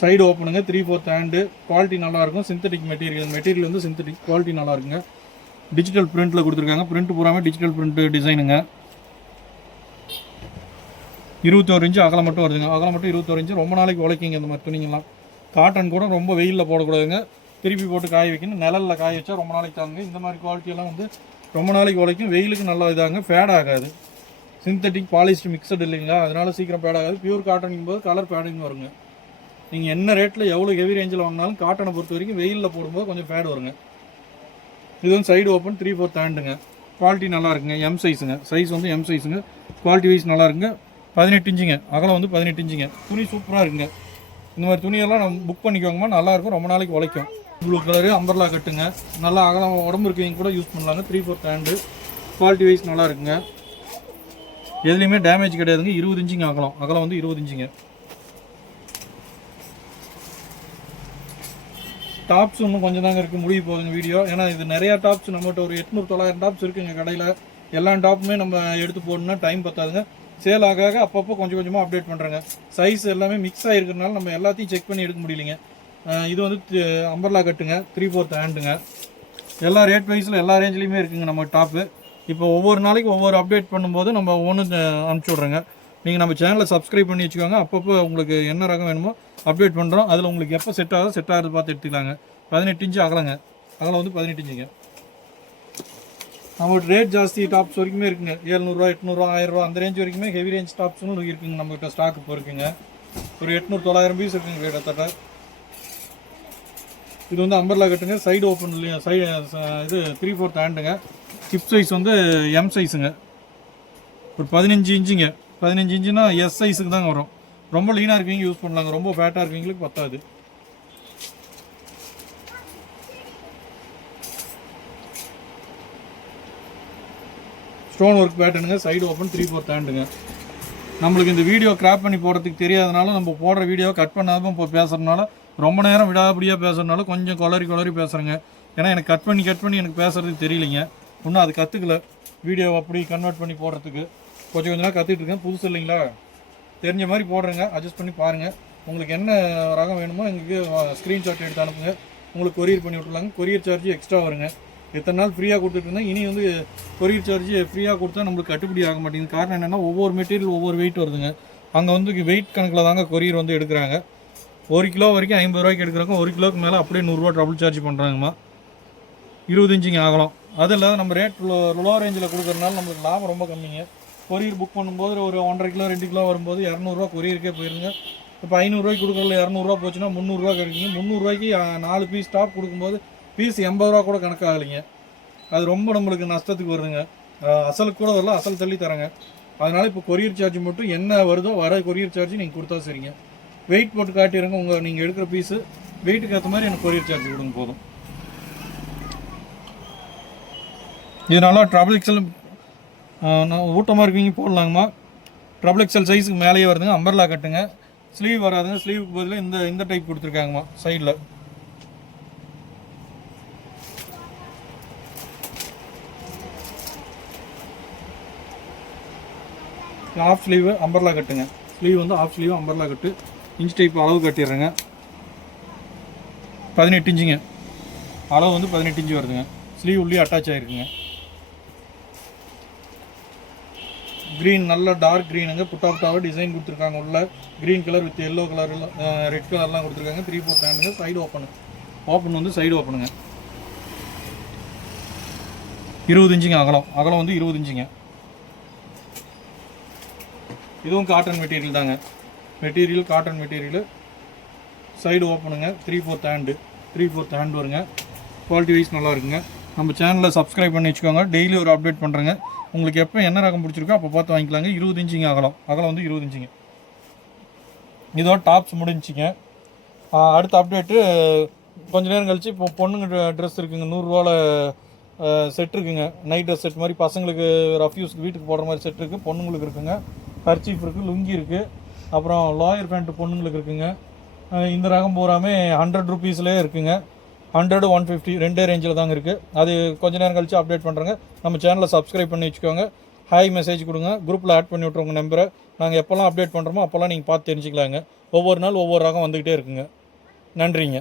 சைடு ஓப்பனுங்க. 3/4 ஹேண்டு. குவாலிட்டி நல்லாயிருக்கும். சிந்தட்டிக் மெட்டீரியல் வந்து சிந்தட்டிக். குவாலிட்டி நல்லா இருக்குங்க. டிஜிட்டல் பிரிண்டில் கொடுத்துருக்காங்க. பிரிண்ட் பூராமே டிஜிட்டல் பிரிண்ட் டிசைனுங்க. 21 இன்ச்சு அகலம் மட்டும் வருதுங்க. அகலம் மட்டும் 21 இன்ச்சு. ரொம்ப நாளைக்கு உழைக்கிங்க இந்த மாதிரி துணிங்கெல்லாம். காட்டன் கூட ரொம்ப வெயிலில் போடக்கூடாதுங்க. திருப்பி போட்டு காய வைக்கணும். நிழலில் காய வச்சா ரொம்ப நாளைக்கு தாங்க. இந்த மாதிரி குவாலிட்டியெல்லாம் வந்து ரொம்ப நாளைக்கு உழைக்கும். வெயிலுக்கு நல்லா இதாங்க. ஃபேட் ஆகாது. சிந்தட்டிக் பாலிஸ்ட் மிக்சட் இல்லைங்களா, அதனால சீக்கிரம் ஃபேட் ஆகாது. பியூர் காட்டனிங் போது கலர் ஃபேடிங் வருங்க. நீங்கள் என்ன ரேட்டில் எவ்வளோ ஹெவி ரேஞ்சில் வாங்கினாலும் காட்டனை பொறுத்த வரைக்கும் வெயிலில் போடும்போது கொஞ்சம் ஃபேட் வருங்க. இது வந்து சைடு ஓப்பன் 3/4 ஹேண்டுங்க. குவாலிட்டி நல்லா இருக்குங்க. எம் சைஸுங்க. சைஸ் வந்து எம் சைஸுங்க. குவாலிட்டி வைஸ் நல்லா இருக்குங்க. 18 இன்ச்சுங்க. அகலம் வந்து 18 இன்ச்சுங்க. துணி சூப்பராக இருக்குங்க. இந்த மாதிரி துணியெல்லாம் நம்ம புக் பண்ணிக்கோங்கம்மா. நல்லாயிருக்கும். ரொம்ப நாளைக்கு உழைக்கும். ப்ளூ கலரு அம்பர்லா கட்டுங்க. நல்லா அகலம் உடம்பு இருக்கவங்க கூட யூஸ் பண்ணலாங்க. 3/4 ஹேண்டு. குவாலிட்டி வைஸ் நல்லா இருக்குங்க. எதுலேயுமே டேமேஜ் கிடையாதுங்க. 20 இன்ச்சுங்க அகலம். அகலம் வந்து 20 இன்ச்சுங்க. டாப்ஸ் இன்னும் கொஞ்சம் தாங்க இருக்குது. முடிய போகுதுங்க வீடியோ. ஏன்னா இது நிறையா டாப்ஸ் நம்மகிட்ட ஒரு 800-900 டாப்ஸ் இருக்குங்க கடையில். எல்லா டாப்புமே நம்ம எடுத்து போடணும்னா டைம் பத்தாதுங்க. சேல் ஆக அப்பப்போ கொஞ்சம் கொஞ்சமாக அப்டேட் பண்ணுறேங்க. சைஸ் எல்லாமே மிக்ஸ் ஆகிருக்கிறதுனால நம்ம எல்லாத்தையும் செக் பண்ணி எடுக்க முடியலைங்க. இது வந்து அம்பர்லா கட்டுங்க. 3/4 ஹேண்டுங்க. எல்லா ரேட் வைஸில் எல்லா ரேஞ்சிலையுமே இருக்குங்க நம்ம டாப்பு. இப்போ ஒவ்வொரு நாளைக்கு ஒவ்வொரு அப்டேட் பண்ணும்போது நம்ம ஒவ்வொன்று அனுப்பிச்சி விட்றேங்க. நீங்கள் நம்ம சேனலை சப்ஸ்கிரைப் பண்ணி வச்சுக்கோங்க. அப்பப்போ உங்களுக்கு என்ன ரகம் வேணுமோ அப்டேட் பண்ணுறோம். அதில் உங்களுக்கு எப்போ செட் ஆகுது பார்த்து எடுத்துக்கலாங்க. 18 இன்ச்சு அகலங்க. அகலம் வந்து 18 இன்ச்சுங்க. நம்மகிட்ட ரேட் ஜாஸ்தி டாப்ஸ் வரைக்குமே இருக்குங்க. 700 800 1000 அந்த ரேஞ்ச் வரைக்குமே ஹெவி ரேஞ்ச் டாப்ஸ்னு இருக்குங்க. நம்மகிட்ட ஸ்டாக் இப்போ இருக்குங்க. ஒரு 800 900 பீஸ் இருக்குங்க கிட்டத்தட்ட. இது வந்து அம்பர்லா கட்டுங்க. சைடு ஓப்பன் இல்லையா, இது 3/4 ஹேண்டுங்க. ஹிப் சைஸ் வந்து எம் சைஸுங்க. ஒரு 15 இன்ச்சுங்க. 15 இன்ச்சுனா எஸ் சைஸுக்கு தாங்க வரும். ரொம்ப லீனாக இருக்கீங்க யூஸ் பண்ணலாங்க. ரொம்ப ஃபேட்டாக இருக்கீங்களுக்கு பத்தாது. ஸ்டோன் ஒர்க் பேட்டர்னுங்க. சைடு ஓப்பன் 3/4 ஹேண்டுங்க. நம்மளுக்கு இந்த வீடியோ கிராப் பண்ணி போடுறதுக்கு தெரியாதனால நம்ம போடுற வீடியோவை கட் பண்ணாமல் இப்போ பேசுகிறதுனால ரொம்ப நேரம் விடாபடியாக பேசுகிறதுனால கொஞ்சம் குளறி பேசுகிறேங்க. ஏன்னா எனக்கு கட் பண்ணி எனக்கு பேசுகிறதுக்கு தெரியலைங்க. இன்னும் அது கற்றுக்கல. வீடியோ அப்படி கன்வெர்ட் பண்ணி போடுறதுக்கு கொஞ்சம் நாள் கற்றுக்கிட்டு இருக்கேன். புதுசு இல்லைங்களா, தெரிஞ்ச மாதிரி போடுறேங்க. அட்ஜஸ்ட் பண்ணி பாருங்கள். உங்களுக்கு என்ன ரகம் வேணுமோ எங்களுக்கு ஸ்க்ரீன்ஷாட் எடுத்து அனுப்புங்க. உங்களுக்கு கொரியர் பண்ணி விட்டுலாங்க. கொரியர் சார்ஜ் எக்ஸ்ட்ரா வருங்க. எத்தனை நாள் ஃப்ரீயாக கொடுத்துட்ருந்தேன். இனி வந்து கொரியர் சார்ஜ் ஃப்ரீயாக கொடுத்தா நம்மளுக்கு கட்டுப்படி ஆக மாட்டேங்குது. காரணம் என்னென்னா ஒவ்வொரு மெட்டீரியல் ஒவ்வொரு வெயிட் வருதுங்க. அங்கே வந்து வெயிட் கணக்கில் தாங்க கொரியர் வந்து எடுக்கிறாங்க. 1 கிலோ வரைக்கும் 50 ரூபாய்க்கு எடுக்கிறோம். 1 கிலோக்கு மேலே அப்படியே 100 ரூபா ட்ரபிள் சார்ஜ் பண்ணுறாங்கம்மா. 20 இன்ச்சுங்க ஆகலாம். அது இல்லாத நம்ம ரேட் லோ ரேஞ்சில் கொடுக்குறதுனால நம்மளுக்கு லாபம் ரொம்ப கம்மிங்க. கொரியர் புக் பண்ணும்போது ஒரு 1.5 கிலோ 2 கிலோ வரும்போது 200 கொரியருக்கே போயிருங்க. இப்போ 500 ரூபாய்க்கு கொடுக்குறதுல 200 போச்சுன்னா 300 கிடைக்குங்க. 300 ரூபாய்க்கு 4 பீஸ் டாப் கொடுக்கும்போது பீஸ் 80 ரூபா கூட கணக்காகலைங்க. அது ரொம்ப நம்மளுக்கு நஷ்டத்துக்கு வருதுங்க. அசலுக்கு கூட வரல, அசல் தள்ளி தரேங்க. அதனால் இப்போ கொரியர் சார்ஜ் மட்டும் என்ன வருதோ வர கொரியர் சார்ஜ் நீங்கள் கொடுத்தா சரிங்க. வெயிட் போட்டு காட்டிடுங்க. நீங்கள் எடுக்கிற பீஸு வெயிட்டுக்கு ஏற்ற மாதிரி எனக்கு கொரியர் சார்ஜ் கொடுங்க போதும். இதனால ட்ரபிள் எக்ஸல் ஊட்டமாக இருக்கீங்க போடலாங்கம்மா. ட்ரபிள் எக்ஸல் சைஸுக்கு மேலேயே வருதுங்க. அம்பர்லா கட்டுங்க. ஸ்லீவ் வராதுங்க. ஸ்லீவுக்கு பதிலாக இந்த டைப் கொடுத்துருக்காங்கம்மா. சைடில் ஆஃப் ஸ்லீவ் அம்பர்லா கட்டுங்க. ஸ்லீவ் வந்து of sleeve umbrella cut. Inch type அளவு கட்டிடுறேங்க. 18 இன்ச்சுங்க. அளவு வந்து 18 இன்ச்சு வருதுங்க. ஸ்லீவ் உள்ளே அட்டாச் ஆகிருக்குங்க. க்ரீன் நல்ல டார்க் க்ரீனுங்க. புட்டாக டிசைன் கொடுத்துருக்காங்க. உள்ள green colour with yellow colour red கலர்லாம் கொடுத்துருக்காங்க. 3/4 ஹேண்டுங்க. சைடு ஓப்பன் வந்து சைடு ஓப்பனுங்க. 20 இன்ச்சுங்க அகலம் வந்து 20 இன்ச்சுங்க. இதுவும் காட்டன் மெட்டீரியல் தாங்க. Cotton material. சைடு ஓப்பனுங்க. 3/4 ஹேண்ட் வருங்க. குவாலிட்டி வைஸ் நல்லா இருக்குங்க. நம்ம சேனலில் சப்ஸ்கிரைப் பண்ணி வச்சுக்கோங்க. டெய்லி ஒரு அப்டேட் பண்ணுறேங்க. உங்களுக்கு எப்போ என்ன ரகம் பிடிச்சிருக்கோ அப்போ பார்த்து வாங்கிக்கலாங்க. 20 இன்ச்சுங்க அகலம் வந்து 20 இன்ச்சுங்க. இதோட டாப்ஸ் முடிஞ்சிங்க. அடுத்த அப்டேட்டு கொஞ்சம் நேரம் கழிச்சு இப்போ பொண்ணுங்க ட்ரெஸ் இருக்குங்க. 100 ரூபாவில் செட் இருக்குங்க. நைட் ட்ரெஸ் செட் மாதிரி பசங்களுக்கு ரஃப் யூஸ்க்கு வீட்டுக்கு போடுற மாதிரி செட் இருக்குது. பொண்ணுங்களுக்கு இருக்குங்க. கர்ச்சீஃப் இருக்குது, லுங்கி இருக்குது, அப்புறம் லாயர் பேண்ட்டு பொண்ணுங்களுக்கு இருக்குங்க. இந்த ரகம் பூராமே 100 ருபீஸ்லேயே இருக்குங்க. 100 150 ரெண்டே ரேஞ்சில் தாங்க இருக்குது. அது கொஞ்சம் நேரம் கழிச்சு அப்டேட் பண்ணுறேங்க. நம்ம சேனலை சப்ஸ்கிரைப் பண்ணி வச்சுக்கோங்க. ஹாய் மெசேஜ் கொடுங்க. குரூப்பில் ஆட் பண்ணி விட்ருவோங்க நம்பரை. நாங்கள் எப்போல்லாம் அப்டேட் பண்ணுறோமோ அப்போல்லாம் நீங்கள் பார்த்து தெரிஞ்சுக்கலாங்க. ஒவ்வொரு நாள் ஒவ்வொரு ரகம் வந்துக்கிட்டே இருக்குங்க. நன்றிங்க.